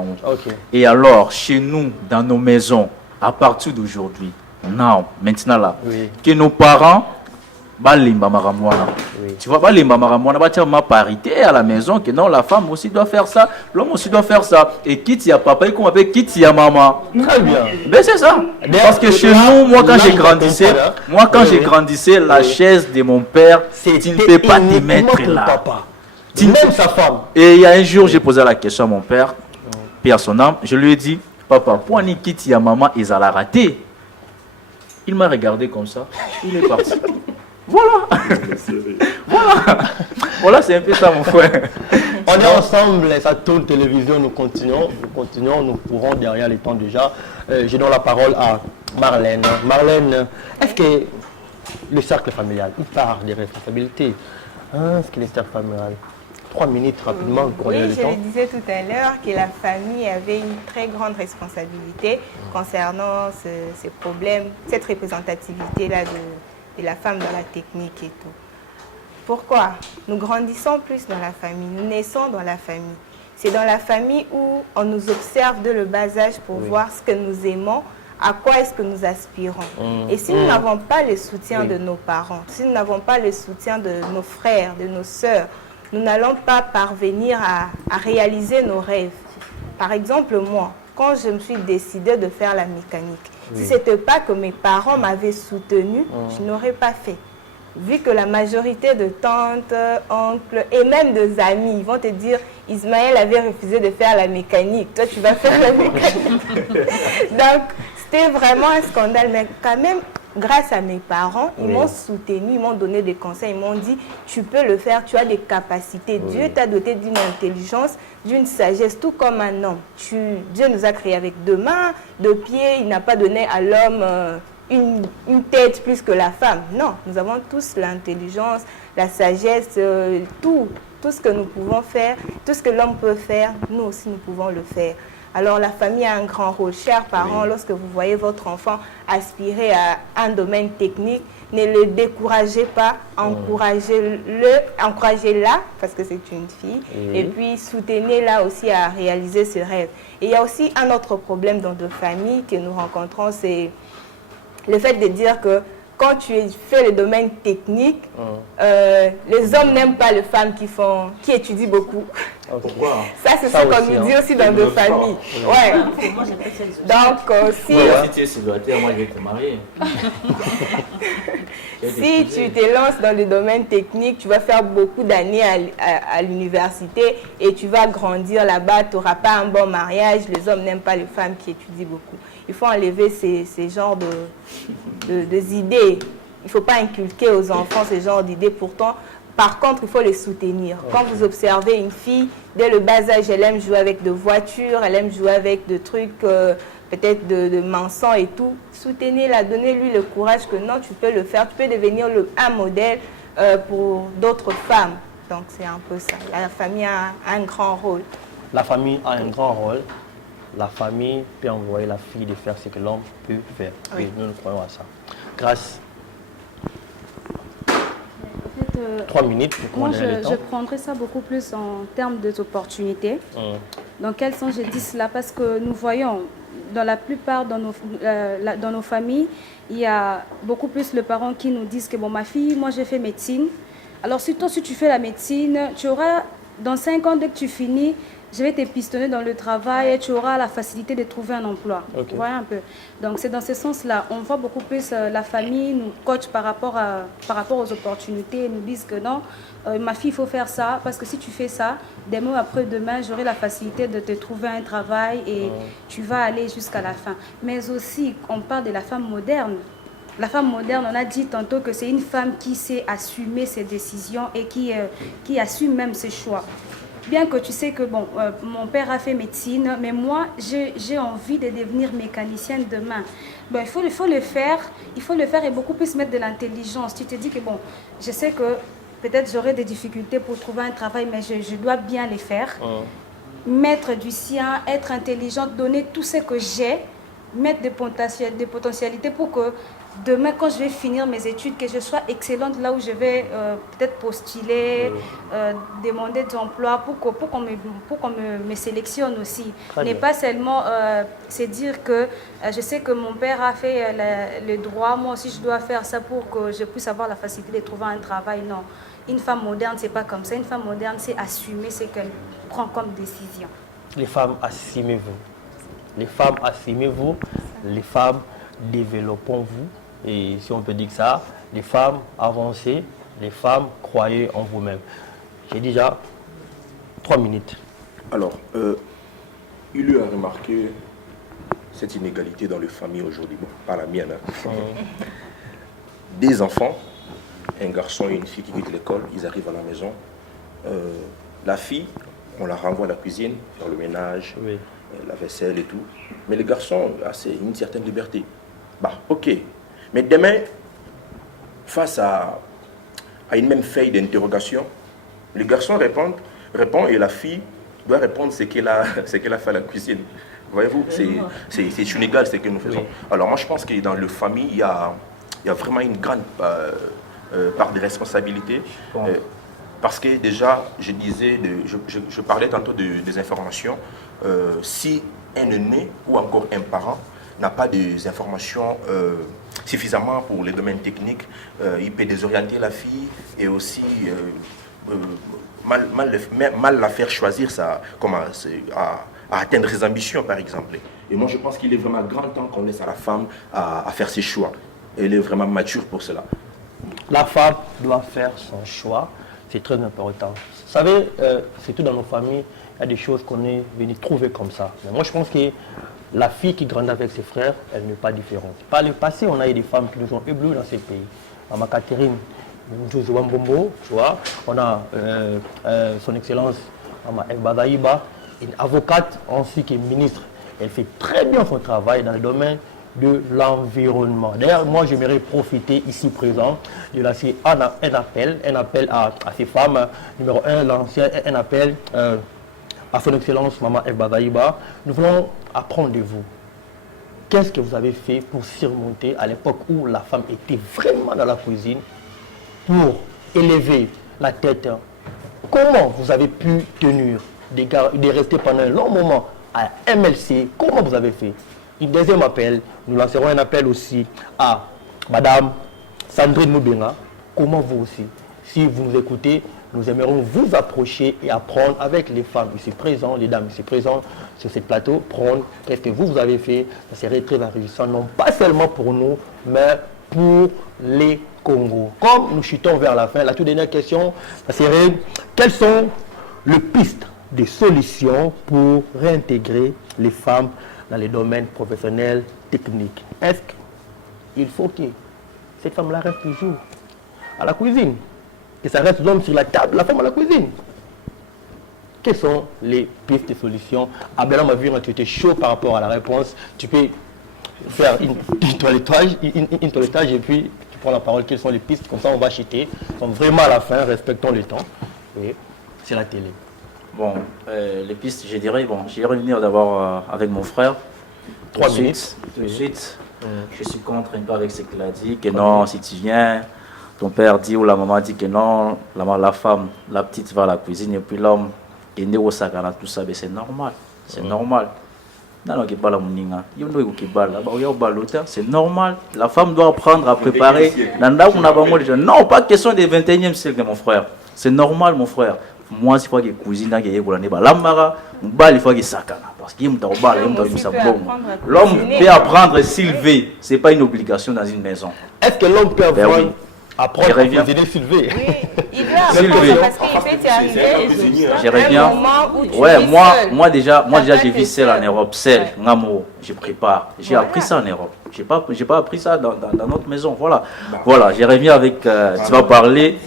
Et alors, chez nous, dans nos maisons, à partir d'aujourd'hui, maintenant là, que nos parents, tu vois, ma parité à la maison, que non, la femme aussi doit faire ça, l'homme aussi doit faire ça. Et quitte y a papa, et qu'on appelle quitte y a maman. Très bien. Ben c'est ça. Parce que chez nous, moi quand j'ai grandissé, la chaise de mon père, tu ne peux pas te mettre là. Même sa femme. Et il y a un jour, j'ai posé la question à mon père, Père son âme, je lui ai dit, papa, pourquoi ni quitte y a maman, ils allaient rater. Il m'a regardé comme ça, il est parti. Voilà. Voilà, c'est un peu ça, mon frère. On est ensemble, ça tourne télévision, nous continuons, nous courons derrière les temps déjà. Je donne la parole à Marlène. Marlène, est-ce que le cercle familial, il parle des responsabilités? Est-ce que le cercle familial 3 minutes rapidement pour Oui, le je temps. le disais tout à l'heure que la famille avait une très grande responsabilité concernant ces problèmes, cette représentativité-là de la femme dans la technique et tout. Pourquoi? Nous grandissons plus dans la famille, nous naissons dans la famille. C'est dans la famille où on nous observe de le bas âge pour voir ce que nous aimons, à quoi est-ce que nous aspirons. Et si nous n'avons pas le soutien de nos parents, si nous n'avons pas le soutien de nos frères, de nos sœurs, nous n'allons pas parvenir à réaliser nos rêves. Par exemple, moi, quand je me suis décidée de faire la mécanique, si ce n'était pas que mes parents m'avaient soutenue, je n'aurais pas fait. Vu que la majorité de tantes, oncles et même de amis vont te dire Ismaël avait refusé de faire la mécanique, toi tu vas faire la mécanique. Donc c'était vraiment un scandale, mais quand même grâce à mes parents, ils m'ont soutenu, ils m'ont donné des conseils, ils m'ont dit tu peux le faire, tu as des capacités, Dieu t'a doté d'une intelligence, d'une sagesse, tout comme un homme. Dieu nous a créés avec 2 mains, 2 pieds, il n'a pas donné à l'homme une tête plus que la femme. Non, nous avons tous l'intelligence, la sagesse, tout ce que nous pouvons faire, tout ce que l'homme peut faire, nous aussi nous pouvons le faire. Alors la famille a un grand rôle. Chers parents, lorsque vous voyez votre enfant aspirer à un domaine technique, ne le découragez pas, encouragez-la, parce que c'est une fille, et puis soutenez-la aussi à réaliser ses rêves. Et il y a aussi un autre problème dans nos familles que nous rencontrons, c'est le fait de dire que quand tu fais le domaine technique, les hommes n'aiment pas les femmes qui étudient beaucoup. Pourquoi? Ça, c'est ce qu'on nous dit aussi dans nos familles. Ouais. Moi, j'aime pas ça, les Donc, Si tu es célibataire, moi je vais te marier. si tu te lances dans le domaine technique, tu vas faire beaucoup d'années à l'université et tu vas grandir là-bas, tu n'auras pas un bon mariage. Les hommes n'aiment pas les femmes qui étudient beaucoup. Il faut enlever ces genres d'idées. Il ne faut pas inculquer aux enfants ce genre d'idées. Pourtant, par contre, il faut les soutenir. Quand vous observez une fille, dès le bas âge, elle aime jouer avec de voitures, elle aime jouer avec de trucs, peut-être de mensonges et tout. Soutenez-la, donnez-lui le courage que non, tu peux le faire. Tu peux devenir un modèle pour d'autres femmes. Donc, c'est un peu ça. La famille a un grand rôle. La famille a un grand rôle. La famille peut envoyer la fille de faire ce que l'homme peut faire. Oui. Et nous croyons à ça. Grâce. 3 minutes pour moi, je prendrais ça beaucoup plus en termes d'opportunités. Dans quel sens je dis cela? Parce que nous voyons, dans la plupart dans nos familles, il y a beaucoup plus les parents qui nous disent que bon, ma fille, moi j'ai fait médecine. Alors si tu fais la médecine, tu auras, dans 5 ans, dès que tu finis, je vais te pistonner dans le travail et tu auras la facilité de trouver un emploi. Vous voyez un peu. Donc c'est dans ce sens-là. On voit beaucoup plus la famille nous coach par rapport aux opportunités. Ils nous disent que non, ma fille, il faut faire ça parce que si tu fais ça, demain après-demain, j'aurai la facilité de te trouver un travail et tu vas aller jusqu'à la fin. Mais aussi, on parle de la femme moderne. La femme moderne, on a dit tantôt que c'est une femme qui sait assumer ses décisions et qui assume même ses choix. Bien que tu sais que bon, mon père a fait médecine, mais moi, j'ai envie de devenir mécanicienne demain. Bon, il faut le faire et beaucoup plus mettre de l'intelligence. Tu te dis que bon, je sais que peut-être j'aurai des difficultés pour trouver un travail, mais je dois bien les faire. Mettre du sien, être intelligente, donner tout ce que j'ai, mettre des potentialités pour que demain, quand je vais finir mes études, que je sois excellente là où je vais peut-être postuler, demander d'emploi pour qu'on me sélectionne aussi. N'est pas seulement c'est dire que je sais que mon père a fait le droit, moi aussi je dois faire ça pour que je puisse avoir la facilité de trouver un travail. Non. Une femme moderne, c'est pas comme ça. Une femme moderne, c'est assumer ce qu'elle prend comme décision. Les femmes, assumez-vous. Les femmes, assumez-vous. Les femmes, développons-vous. Et si on peut dire que ça, les femmes, avancez. Les femmes, croyez en vous-même. J'ai déjà 3 minutes. Alors, il a remarqué cette inégalité dans les familles aujourd'hui. Bon, pas la mienne. Hein. Des enfants, un garçon et une fille qui quittent l'école, ils arrivent à la maison. La fille, on la renvoie à la cuisine, faire le ménage, la vaisselle et tout. Mais les garçons, c'est une certaine liberté. Bah, ok. Mais demain, face à une même feuille d'interrogation, le garçon répond et la fille doit répondre ce qu'elle a fait à la cuisine. Voyez-vous, c'est inégal ce que nous faisons. Alors moi, je pense que dans les familles, il y a vraiment une grande part de responsabilité. Parce que déjà, je parlais tantôt des informations. Si un aîné ou encore un parent n'a pas des informations suffisamment pour les domaines techniques, il peut désorienter la fille et aussi mal la faire choisir à atteindre ses ambitions, par exemple. Et moi, je pense qu'il est vraiment grand temps qu'on laisse à la femme à faire ses choix. Elle est vraiment mature pour cela. La femme doit faire son choix. C'est très important. Vous savez, surtout dans nos familles, il y a des choses qu'on est venu trouver comme ça. Mais moi, je pense que la fille qui grandit avec ses frères, elle n'est pas différente. Par le passé, on a eu des femmes qui nous ont éblouis dans ces pays. Maman Catherine Mbombo, tu vois, on a son Excellence Maman Badaïba, une avocate ainsi que ministre. Elle fait très bien son travail dans le domaine de l'environnement. D'ailleurs, moi, j'aimerais profiter ici présent de lancer un appel à ces femmes. Numéro 1, lancer un appel à son Excellence Maman Badaïba. Nous voulons apprendre de vous. Qu'est-ce que vous avez fait pour surmonter à l'époque où la femme était vraiment dans la cuisine, pour élever la tête? Comment vous avez pu tenir de rester pendant un long moment à MLC? Comment vous avez fait? Un deuxième appel, nous lancerons un appel aussi à Madame Sandrine Moubenga. Comment vous aussi, si vous nous écoutez, nous aimerions vous approcher et apprendre avec les femmes ici présentes, les dames ici présentes sur ce plateau, prendre qu'est-ce que vous avez fait. Ça serait très enrichissant, non pas seulement pour nous, mais pour les Congos. Comme nous chutons vers la fin, la toute dernière question, ça serait quelles sont les pistes de solutions pour réintégrer les femmes dans les domaines professionnels, techniques? Est-ce qu'il faut que cette femme-là reste toujours à la cuisine? Que ça reste l'homme sur la table, la femme à la cuisine? Quelles sont les pistes de solutions? Abel, m'a vu quand tu étais chaud par rapport à la réponse. Tu peux faire une toilettage et puis tu prends la parole. Quelles sont les pistes? Comme ça, on va chuter. Comme vraiment à la fin, respectons le temps. Oui, c'est la télé. Bon, les pistes, je dirais, je vais revenir d'abord avec mon frère. 3 minutes. Tout de suite. Je suis contre un peu avec ce qu'il a dit, que non, si tu viens, ton père dit ou la maman dit que non, la femme, la petite va à la cuisine et puis l'homme est né au Sakana, tout ça, mais c'est normal. C'est normal. C'est normal. La femme doit apprendre à préparer. Non, pas question du 21e siècle, mon frère. C'est normal, mon frère. Moi, il faut que cuisine, il faut que sakana. Parce qu'il l'homme peut apprendre s'il veut. Ce n'est pas une obligation dans une maison. Est-ce que l'homme peut avoir Apprendre Je à reviens. cuisiner Sylvie. Oui, il doit Sylvie. apprendre parce qu'il peut t'arriver Je un reviens. moment où tu Ouais, vis seul. moi déjà, T'as pas j'ai été vu seul en seul. Europe, seul, Ouais. Ngamo, je prépare. J'ai Voilà. appris ça en Europe. J'ai pas appris ça dans notre maison. Voilà, voilà. Je reviens avec. Tu vas parler,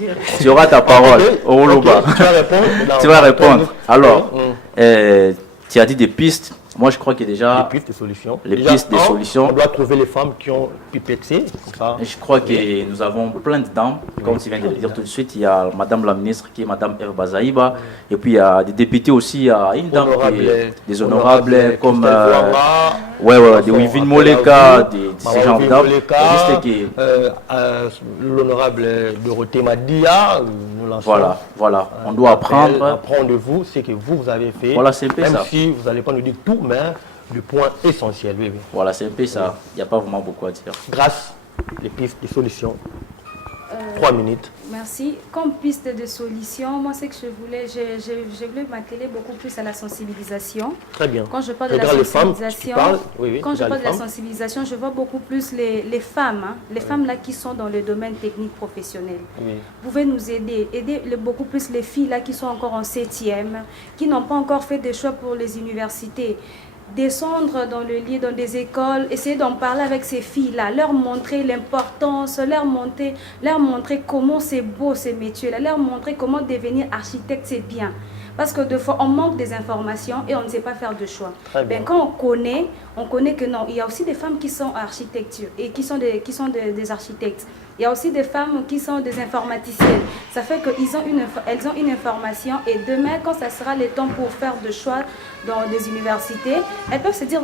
tu auras ta parole. Au Oloba. Ok, tu vas répondre. Tu vas répondre. Alors, Mm. tu as dit des pistes. Moi, je crois que déjà, Les pistes de solutions. les Déjà, pistes de solutions. On doit trouver les femmes qui ont pipexé. Comme ça. je crois que nous avons plein de dames. Comme tu viens de le dire tout de suite, il y a Madame la ministre qui est Madame Eve Bazaïba. Et puis il y a des députés aussi. Il y a une dame qui est des honorables comme. De Wivine Moleka, de ces gens d'hommes. Juste que. L'honorable Dorothée Madia, nous lançons. Voilà. On doit apprendre. Apprendre de vous ce que vous avez fait. Voilà, c'est un peu Même ça. si vous n'allez pas nous dire tout, mais du point essentiel. Oui, oui. Voilà, c'est un peu ça. Il n'y a pas vraiment beaucoup à dire. Grâce les pistes, les solutions. 3 minutes. Merci. Comme piste de solution, moi, ce que je voulais m'atteler beaucoup plus à la sensibilisation. Très bien. Quand je parle de la Regarde les femmes, sensibilisation, tu parles. Oui, oui, quand je regarde parle de les la femmes. sensibilisation, je vois beaucoup plus les femmes, hein, les femmes là qui sont dans le domaine technique professionnel. Oui. Vous pouvez nous aider beaucoup plus les filles là qui sont encore en 7e, qui n'ont pas encore fait des choix pour les universités. Descendre dans le lit, dans des écoles, essayer d'en parler avec ces filles-là, leur montrer l'importance, leur montrer comment c'est beau ces métiers-là, leur montrer comment devenir architecte, c'est bien. Parce que des fois, on manque des informations et on ne sait pas faire de choix. Très bien. Quand on connaît que non, il y a aussi des femmes qui sont architecture et qui sont des architectes. Il y a aussi des femmes qui sont des informaticiennes. Ça fait qu'elles ont une information et demain, quand ça sera le temps pour faire des choix dans des universités, elles peuvent se dire,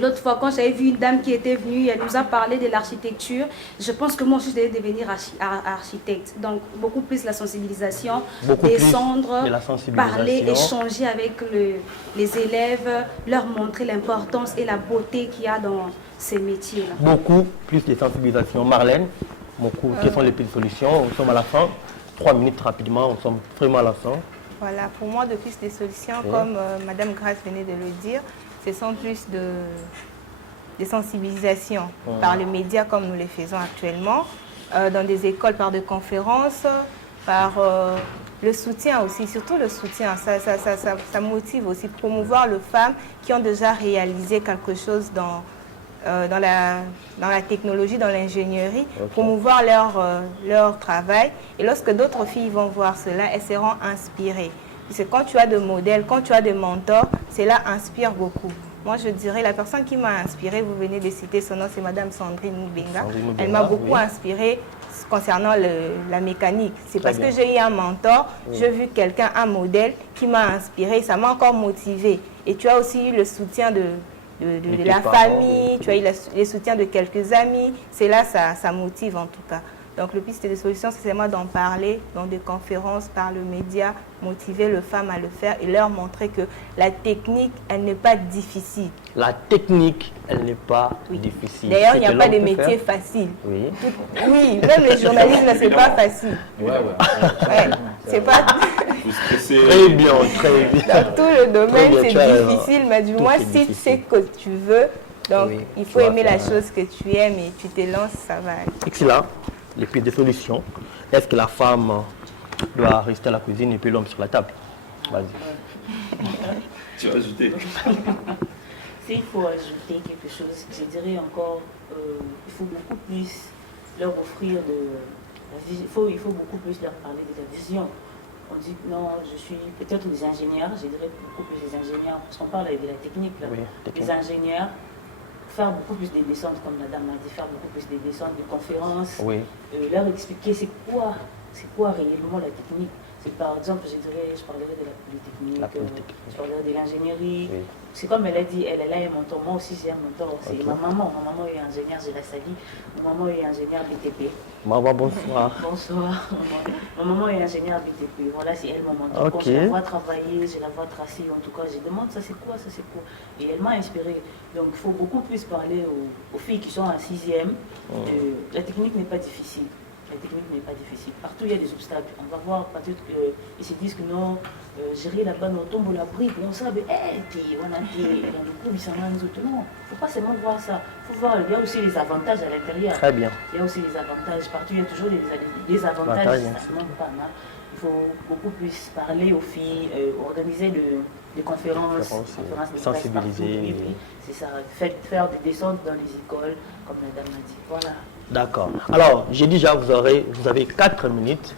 l'autre fois, quand j'avais vu une dame qui était venue, elle nous a parlé de l'architecture. Je pense que moi aussi, je devais devenir architecte. Donc, beaucoup plus la sensibilisation, Beaucoup plus descendre, de la sensibilisation. parler, échanger avec les élèves, leur montrer l'importance et la beauté qu'il y a dans ces métiers-là. Beaucoup plus de sensibilisation. Marlène, quelles sont les pistes de solutions? Nous sommes à la fin. 3 minutes rapidement, nous sommes vraiment à la fin. Voilà, pour moi, de plus des solutions, comme Madame Grace venait de le dire, ce sont plus de sensibilisation par les médias comme nous les faisons actuellement, dans des écoles, par des conférences, par le soutien aussi, surtout le soutien. Ça motive aussi, promouvoir les femmes qui ont déjà réalisé quelque chose dans la technologie, dans l'ingénierie, promouvoir leur travail. Et lorsque d'autres filles vont voir cela, elles seront inspirées. Parce que quand tu as des modèles, quand tu as des mentors, cela inspire beaucoup. Moi, je dirais, la personne qui m'a inspirée, vous venez de citer son nom, c'est Madame Sandrine Moubenga. Elle m'a beaucoup inspirée concernant la mécanique. C'est parce que j'ai eu un mentor, j'ai vu quelqu'un, un modèle qui m'a inspirée, ça m'a encore motivée. Et tu as aussi eu le soutien de la famille, tu as eu le soutien de quelques amis. C'est là, ça motive en tout cas. Donc, le piste de solution, c'est vraiment d'en parler dans des conférences, par le média, motiver les femmes à le faire et leur montrer que la technique, elle n'est pas difficile. La technique, elle n'est pas difficile. D'ailleurs, il n'y a pas de métier facile. Oui. Oui, même les journalistes, c'est pas facile. C'est pas... Très bien, très bien. Dans tout le domaine, Très bien, c'est tu as raison. difficile, mais du Tout moins, est si tu difficile. sais que tu veux, donc Oui, il tu faut vas aimer la faire. chose que tu aimes et tu te lances, ça va aller. Excellent. Les pistes de solutions. Est-ce que la femme doit rester à la cuisine et puis l'homme sur la table? Vas-y. Tu as ajouté. S'il faut ajouter quelque chose, je dirais encore, il faut beaucoup plus leur offrir il faut beaucoup plus leur parler de la vision. On dit que non, je suis peut-être des ingénieurs, je dirais beaucoup plus des ingénieurs, parce qu'on parle de la technique, là. Oui, technique. Les ingénieurs, faire beaucoup plus de descentes, comme la dame a dit, faire beaucoup plus de descentes, de conférences, Oui. leur expliquer c'est quoi réellement la technique. C'est par exemple, je parlerai de la polytechnique, La polytechnique. je parlerai de l'ingénierie. Oui. C'est comme elle a dit, elle a un mentor, moi aussi j'ai un mentor, c'est Ok. ma maman. Ma maman est ingénieure, je la salue. Ma maman est ingénieure BTP. Maman, bonsoir. Bonsoir. Ma maman est ingénieure BTP. Voilà, c'est elle mon mentor. Ok. Quand je la vois travailler, je la vois tracer, en tout cas, je demande ça c'est quoi. Et elle m'a inspirée. Donc il faut beaucoup plus parler aux filles qui sont en 6e. La technique n'est pas difficile. la technique n'est pas difficile. Partout, il y a des obstacles. On va voir, ils se disent que non, gérer là-bas, on tombe la brique, on sait, voilà, dans le coup, ils s'en rendent autres. Non, il ne faut pas seulement voir ça. Il faut voir, il y a aussi les avantages à l'intérieur. Très bien. Il y a aussi les avantages. Partout, il y a toujours des avantages. Ça ne manque pas. Hein. Il faut beaucoup plus parler aux filles, organiser des conférences de sensibiliser. Oui, c'est ça. Faire des descentes dans les écoles, comme madame a dit. Voilà. D'accord. Alors, j'ai dit déjà, vous avez 4 minutes,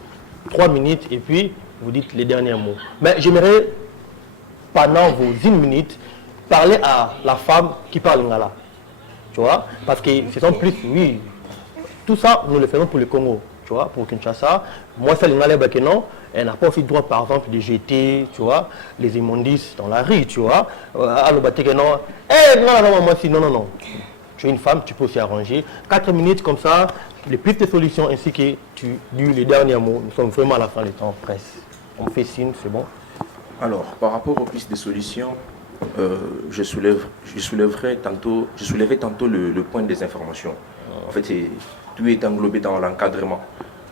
3 minutes, et puis vous dites les derniers mots. Mais j'aimerais, pendant vos 1 minute, parler à la femme qui parle Lingala. Tu vois? Parce que ce sont plus, oui, tout ça, nous le faisons pour le Congo. Tu vois, pour Kinshasa, moi, c'est Lingala Bakeno, elle n'a pas aussi le droit, par exemple, de jeter, tu vois, les immondices dans la rue, tu vois. Alors, non. Tu es une femme, tu peux aussi arranger. 4 minutes comme ça, les pistes de solutions ainsi que tu dis les derniers mots. Nous sommes vraiment à la fin du temps, presse. On fait signe, c'est bon. Alors, par rapport aux pistes de solutions, je soulèverai tantôt le point des informations. En fait, tout est englobé dans l'encadrement.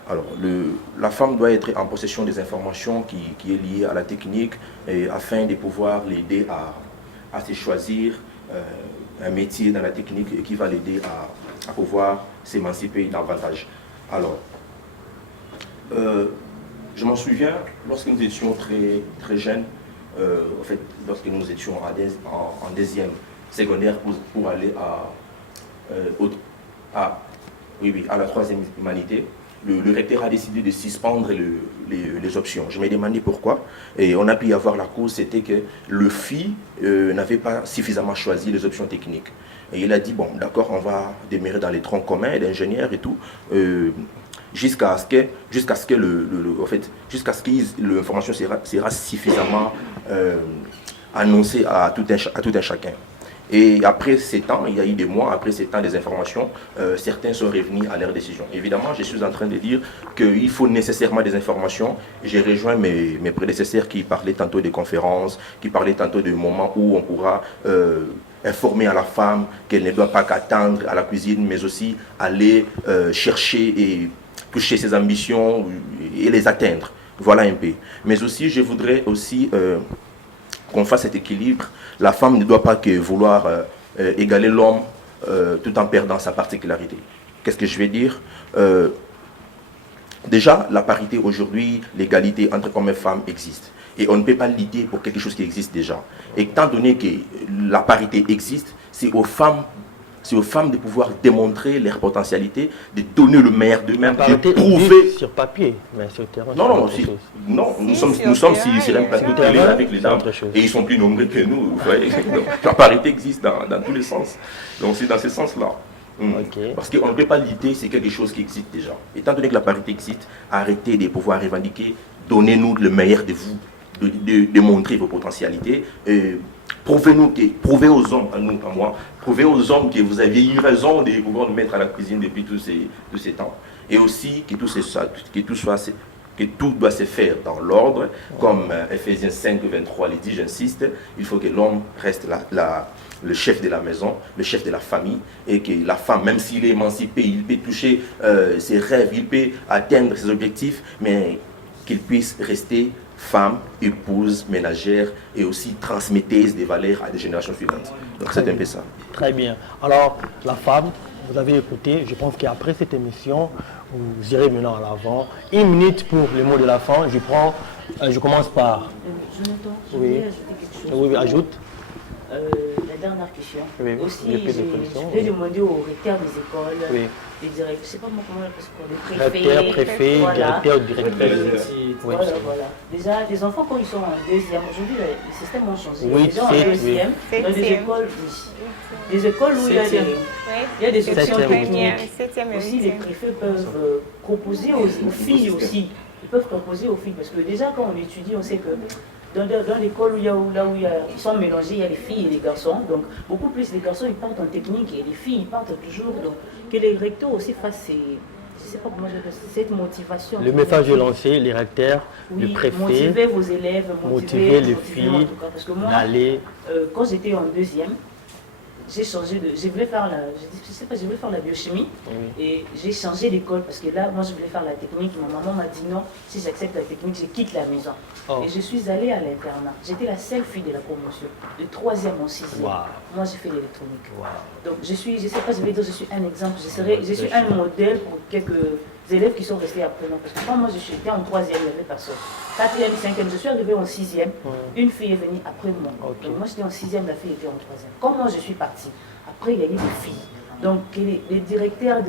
Alors, la femme doit être en possession des informations qui est liée à la technique afin de pouvoir l'aider à se choisir un métier dans la technique qui va l'aider à pouvoir s'émanciper davantage. Alors, je m'en souviens, lorsque nous étions très, très jeunes, en fait, lorsque nous étions en deuxième secondaire pour aller à la troisième humanité, le recteur a décidé de suspendre les options. Je me demandais pourquoi. Et on a pu y avoir la cause, c'était que le FI n'avait pas suffisamment choisi les options techniques. Et il a dit, bon, d'accord, on va demeurer dans les troncs communs d'ingénieurs et tout, jusqu'à ce que l'information sera suffisamment annoncée à tout un chacun. Et après ces temps, il y a eu des mois, après ces temps des informations, certains sont revenus à leur décision. Évidemment, je suis en train de dire qu'il faut nécessairement des informations. J'ai rejoint mes prédécesseurs qui parlaient tantôt des conférences, qui parlaient tantôt de moments où on pourra informer à la femme qu'elle ne doit pas qu'attendre à la cuisine, mais aussi aller chercher et toucher ses ambitions et les atteindre. Voilà un peu. Mais aussi, je voudrais aussi qu'on fasse cet équilibre. La femme ne doit pas que vouloir égaler l'homme tout en perdant sa particularité. Qu'est-ce que je vais dire? Déjà, la parité aujourd'hui, l'égalité entre hommes et femmes existe. Et on ne peut pas lutter pour quelque chose qui existe déjà. Et étant donné que la parité existe, c'est aux femmes de pouvoir démontrer leur potentialité, de donner le meilleur d'eux-mêmes, de prouver sur papier, mais sur le terrain. Nous sommes sur un plateau télé avec les dames et ils sont plus nombreux que nous. Vous voyez. Donc, la parité existe dans tous les sens. Donc c'est dans ce sens-là. Okay. Parce qu'on ne peut pas lutter, c'est quelque chose qui existe déjà. Étant donné que la parité existe, arrêtez de pouvoir revendiquer, donnez-nous le meilleur de vous, de montrer vos potentialités. Prouvez aux hommes, à moi, prouvez aux hommes que vous aviez eu raison de pouvoir nous mettre à la cuisine depuis tous ces temps. Et aussi que tout doit se faire dans l'ordre, comme Ephésiens 5, 23 le dit, j'insiste, il faut que l'homme reste le chef de la maison, le chef de la famille, et que la femme, même s'il est émancipé, il peut toucher ses rêves, il peut atteindre ses objectifs, mais qu'il puisse rester femme, épouse, ménagère et aussi transmetteuse des valeurs à des générations suivantes. Donc c'est un peu ça. Très bien. Alors, la femme, vous avez écouté, je pense qu'après cette émission, vous irez maintenant à l'avant. 1 minute pour les mots de la fin. Je commence par... Jonathan, je oui. voulais ajouter quelque chose. Oui, ajoute. La dernière question. Oui, aussi, je vais demander aux recteurs des écoles, les directeurs, je ne sais pas moi comment, parce qu'on est préfet, voilà. directeur. Voilà. Déjà, les enfants, quand ils sont en deuxième, aujourd'hui, les systèmes ont changé. Oui, les gens en deuxième, dans des écoles, des écoles où il y a des options techniques. Aussi, les préfets peuvent proposer aux filles aussi. Ils peuvent proposer aux filles, parce que déjà, quand on étudie, on sait que dans l'école ils sont mélangés, il y a les filles et les garçons. Donc, beaucoup plus les garçons, ils partent en technique et les filles, ils partent toujours. Donc, que les recteurs aussi fassent je sais pas comment je fais, cette motivation. Le message est lancé, les recteurs, le préfet. Motiver vos élèves, motiver les filles parce que moi, d'aller. quand j'étais en deuxième, j'ai changé de... Je voulais faire la biochimie et j'ai changé d'école parce que là, moi, je voulais faire la technique. Ma maman m'a dit non, si j'accepte la technique, je quitte la maison. Et je suis allée à l'internat. J'étais la seule fille de la promotion, de 3e en 6e. Moi, j'ai fait l'électronique. Donc, je sais pas, je vais dire, je suis un exemple. Je suis un modèle pour quelques élèves qui sont restés après moi. Parce que quand moi, j'étais en 3e, il n'y avait personne. 4e, 5e, je suis arrivée en 6e. Une fille est venue après moi. Donc, moi, j'étais en 6e, la fille était en 3e. Quand moi, je suis partie, après, il y a eu des filles. Donc, les directeurs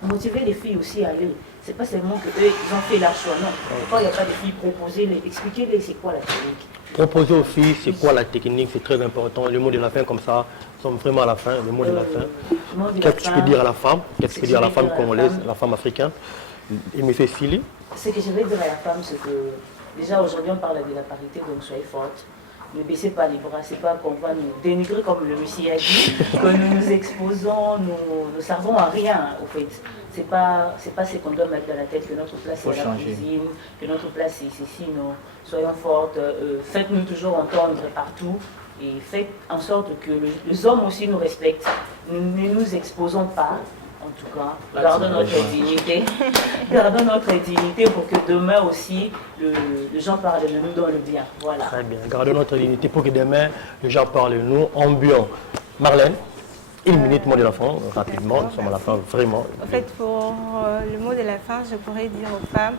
motivaient les filles aussi à aller. C'est pas seulement qu'eux, ils ont fait leur choix, non. Quand il n'y a pas de filles, proposez-les, expliquez-les c'est quoi la technique. Proposer aux filles c'est quoi la technique, c'est très important. Le mot de la fin comme ça, nous sommes vraiment à la fin, le mot de la fin. Qu'est-ce que tu peux dire à la femme? Qu'est-ce que tu peux dire à la femme congolaise, la femme africaine? Et M. Sili? Ce que je vais dire à la femme, c'est que déjà aujourd'hui on parle de la parité, donc soyez forte. Ne baissez pas les bras, c'est pas qu'on va nous dénigrer comme le monsieur a dit, que nous nous exposons, nous ne servons à rien au fait. C'est pas ce qu'on doit mettre dans la tête, que notre place c'est la cuisine, que notre place c'est ceci, non. Soyons fortes, faites-nous toujours entendre partout et faites en sorte que les hommes aussi nous respectent. Nous ne nous exposons pas. En tout cas, gardons notre dignité. Gardons notre dignité pour que demain aussi, les gens parlent de nous dans le bien. Voilà. Très bien. Gardons notre dignité pour que demain, les gens parlent de nous en bien. Marlène, une minute, mot de la fin, rapidement. Nous sommes à la fin, vraiment. En fait, pour le mot de la fin, je pourrais dire aux femmes,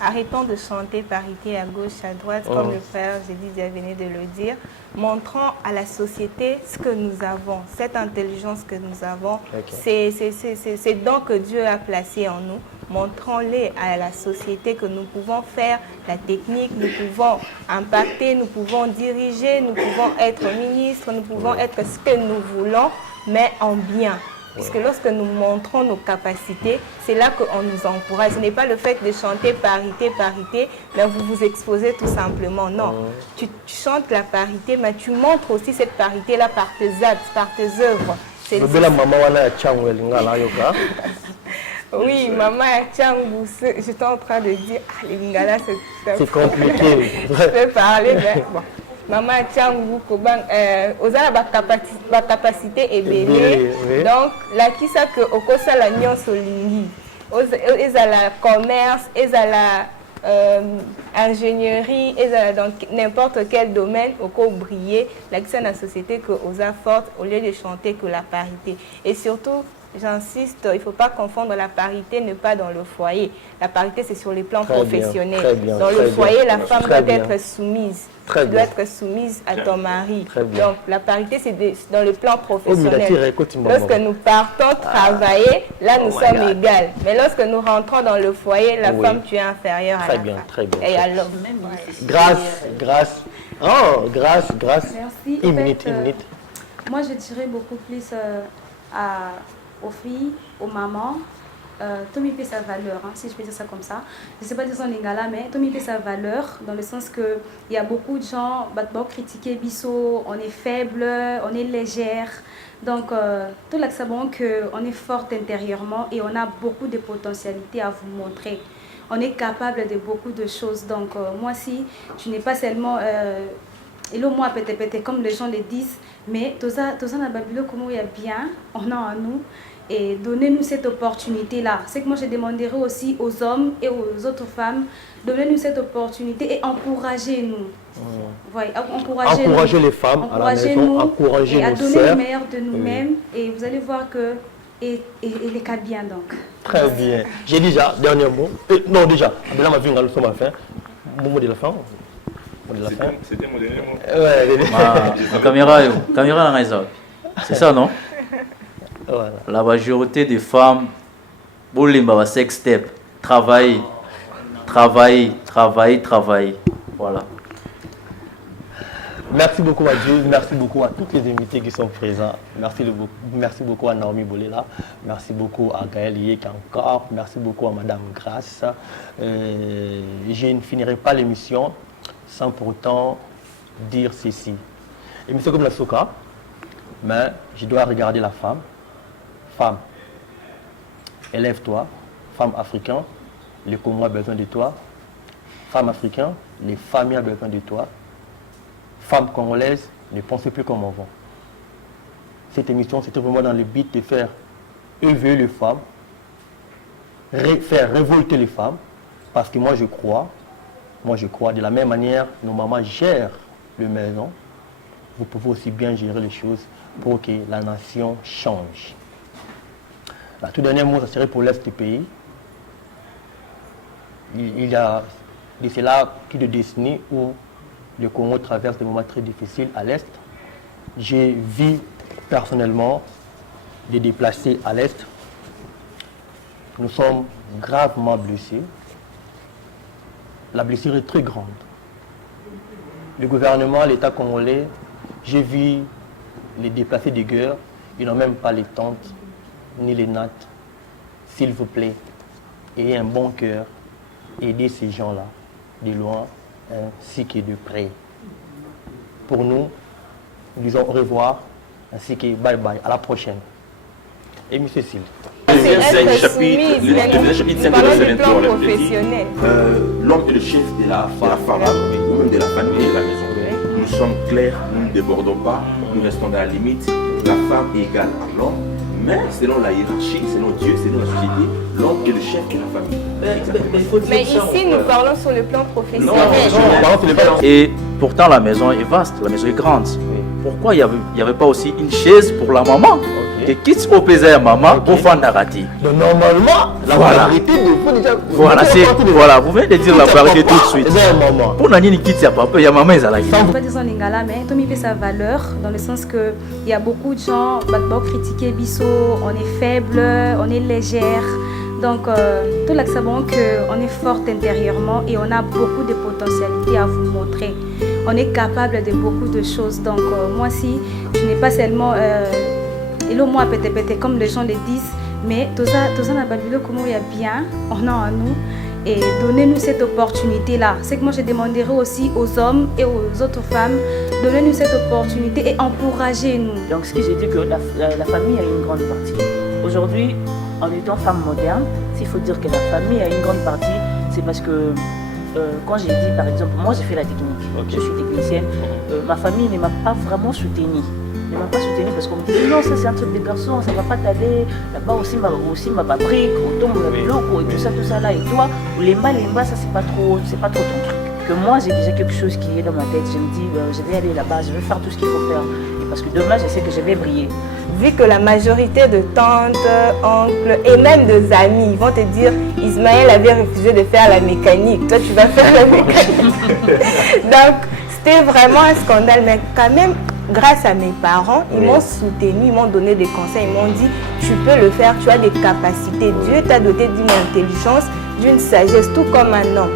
arrêtons de chanter parité à gauche, à droite, comme le frère Jédidia venait de le dire. Montrons à la société ce que nous avons, cette intelligence que nous avons, ces dons que Dieu a placés en nous. Montrons-les à la société que nous pouvons faire la technique, nous pouvons impacter, nous pouvons diriger, nous pouvons être ministres, nous pouvons être ce que nous voulons, mais en bien. Puisque lorsque nous montrons nos capacités, c'est là qu'on nous encourage. Ce n'est pas le fait de chanter parité, parité, mais vous vous exposez tout simplement. Non, tu chantes la parité, mais tu montres aussi cette parité-là par tes actes, par tes œuvres. Oui, maman Tchangou, j'étais en train de dire, les Lingala, c'est compliqué. Je peux parler, mais bon. Maman Tchangou, Ozala, ma capacité est belle. Donc, la qui ça que Okosa la Nyon Solingi, Ozala commerce, Ozala ingénierie, Ozala dans n'importe quel domaine, Oko briller, la qui ça dans la société que Oza forte au lieu de chanter que la parité. Et surtout, j'insiste, il ne faut pas confondre la parité, ne pas dans le foyer. La parité, c'est sur les plans professionnels. Dans le foyer, la femme doit être soumise. Tu dois être soumise à ton mari. Donc, la parité, c'est dans le plan professionnel. Lorsque nous partons travailler, là, nous sommes égales. Mais lorsque nous rentrons dans le foyer, la femme, tu es inférieure à la femme. Très bien. Et à l'homme. Grâce. Oh, grâce. Merci. Une minute. Moi, je dirais beaucoup plus aux filles, aux mamans, tout mis sa valeur, hein, si je peux dire ça comme ça. Je ne sais pas dire en lingala, mais tout mis sa valeur, dans le sens qu'il y a beaucoup de gens qui critiquent Bisso, on est faible, on est légère. Donc, tout là, c'est bon qu'on est forte intérieurement et on a beaucoup de potentialités à vous montrer. On est capable de beaucoup de choses. Donc, moi, si tu n'es pas seulement... et là, moi, peut-être, comme les gens le disent, mais tout ça, dans Babylone, comment il y a bien, on a en nous. Et donnez-nous cette opportunité-là. C'est que moi, je demanderai aussi aux hommes et aux autres femmes, donnez-nous cette opportunité et encouragez-nous. Voyez, encouragez les femmes à la maison, encouragez nos donner sœurs. Le meilleur de nous-mêmes. Et vous allez voir que et les cas bien donc. Très bien. J'ai déjà, dernier mot. Non, déjà, Abdallah m'a vu nous sommes à la fin. Mon mot de la fin. C'était mon dernier mot. La caméra dans les autres. C'est ça, non? Voilà. La majorité des femmes, Bolimba, sex step, travail. Voilà. Merci beaucoup à Dieu, merci beaucoup à tous les invités qui sont présents. Merci beaucoup à Naomi Bolela, merci beaucoup à Gaël Yek encore, merci beaucoup à Madame Grasse. Je ne finirai pas l'émission sans pour autant dire ceci. Émission comme la Soka, mais je dois regarder la femme. Femme, élève-toi. Femme africaine, les Congo ont besoin de toi. Femme africaine, les familles ont besoin de toi. Femme congolaise, ne pensez plus comme avant. cette émission, c'était vraiment dans le but de faire élever les femmes, faire révolter les femmes, parce que moi je crois, de la même manière, nos mamans gèrent les maisons, vous pouvez aussi bien gérer les choses pour que la nation change. La tout dernier mot, ça serait pour l'Est du pays. Il y a de cela plus de décennies où le Congo traverse des moments très difficiles à l'Est. J'ai vu personnellement des déplacés à l'Est. Nous sommes gravement blessés. La blessure est très grande. Le gouvernement, l'État congolais, j'ai vu les déplacés de guerre, ils n'ont même pas les tentes ni les nattes. S'il vous plaît, ayez un bon cœur, aidez ces gens-là, de loin ainsi que de près. Pour nous, disons au revoir, ainsi que bye bye, à la prochaine. Et M. Cécile. Le deuxième chapitre, c'est professionnel. L'homme est le chef de la femme, ou même de la famille et de la maison. Nous sommes clairs, nous ne débordons pas, nous restons dans la limite. La femme est égale à l'homme, mais selon la hiérarchie, selon Dieu, selon la société, l'homme est le chef de la famille. Mais ici, nous parlons sur le plan professionnel. Et pourtant, la maison est vaste, la maison est grande. Pourquoi il n'y avait pas aussi une chaise pour la maman? Et quitte au plaisir à maman, au fan narratif. Donc normalement, la vérité faut déjà... Voilà, vous venez de dire la vérité tout de suite. Pour Nani quitte ya papa, il y a maman, ils ont la vie. On va dire en lingala, mais Tommy fait sa valeur dans le sens que il y a beaucoup de gens qui critiquent Bisso, on est faible, on est légère. Donc tout là que savons qu'on est forte intérieurement et on a beaucoup de potentialités à vous montrer. On est capable de beaucoup de choses. Donc moi si je n'ai pas seulement et le moi peut-être comme les gens le disent, mais tout ça dans Babylone comment il y a bien, on a en nous et donnez-nous cette opportunité-là. C'est que moi je demanderai aussi aux hommes et aux autres femmes, donnez-nous cette opportunité et encouragez-nous. Donc ce que j'ai dit que la famille a une grande partie. Aujourd'hui, en étant femme moderne, s'il faut dire que la famille a une grande partie, c'est parce que quand j'ai dit par exemple, moi j'ai fait la technique, je suis technicienne, ma famille ne m'a pas vraiment soutenue. Ne m'a pas soutenu parce qu'on me dit non, ça c'est un truc de garçon, ça ne va pas t'aider. Là-bas aussi ma fabrique, au tombe le bloc et tout ça là. Et toi, les mbas, ça c'est pas trop ton truc. Que moi j'ai déjà quelque chose qui est dans ma tête. Je me dis, je vais aller là-bas, je vais faire tout ce qu'il faut faire. Et parce que demain, je sais que je vais briller. Vu que la majorité de tantes, oncles et même de amis vont te dire Ismaël avait refusé de faire la mécanique, toi tu vas faire la mécanique. Donc c'était vraiment un scandale, mais quand même. Grâce à mes parents, ils m'ont soutenu, ils m'ont donné des conseils, ils m'ont dit tu peux le faire, tu as des capacités. Dieu t'a doté d'une intelligence, d'une sagesse, tout comme un homme.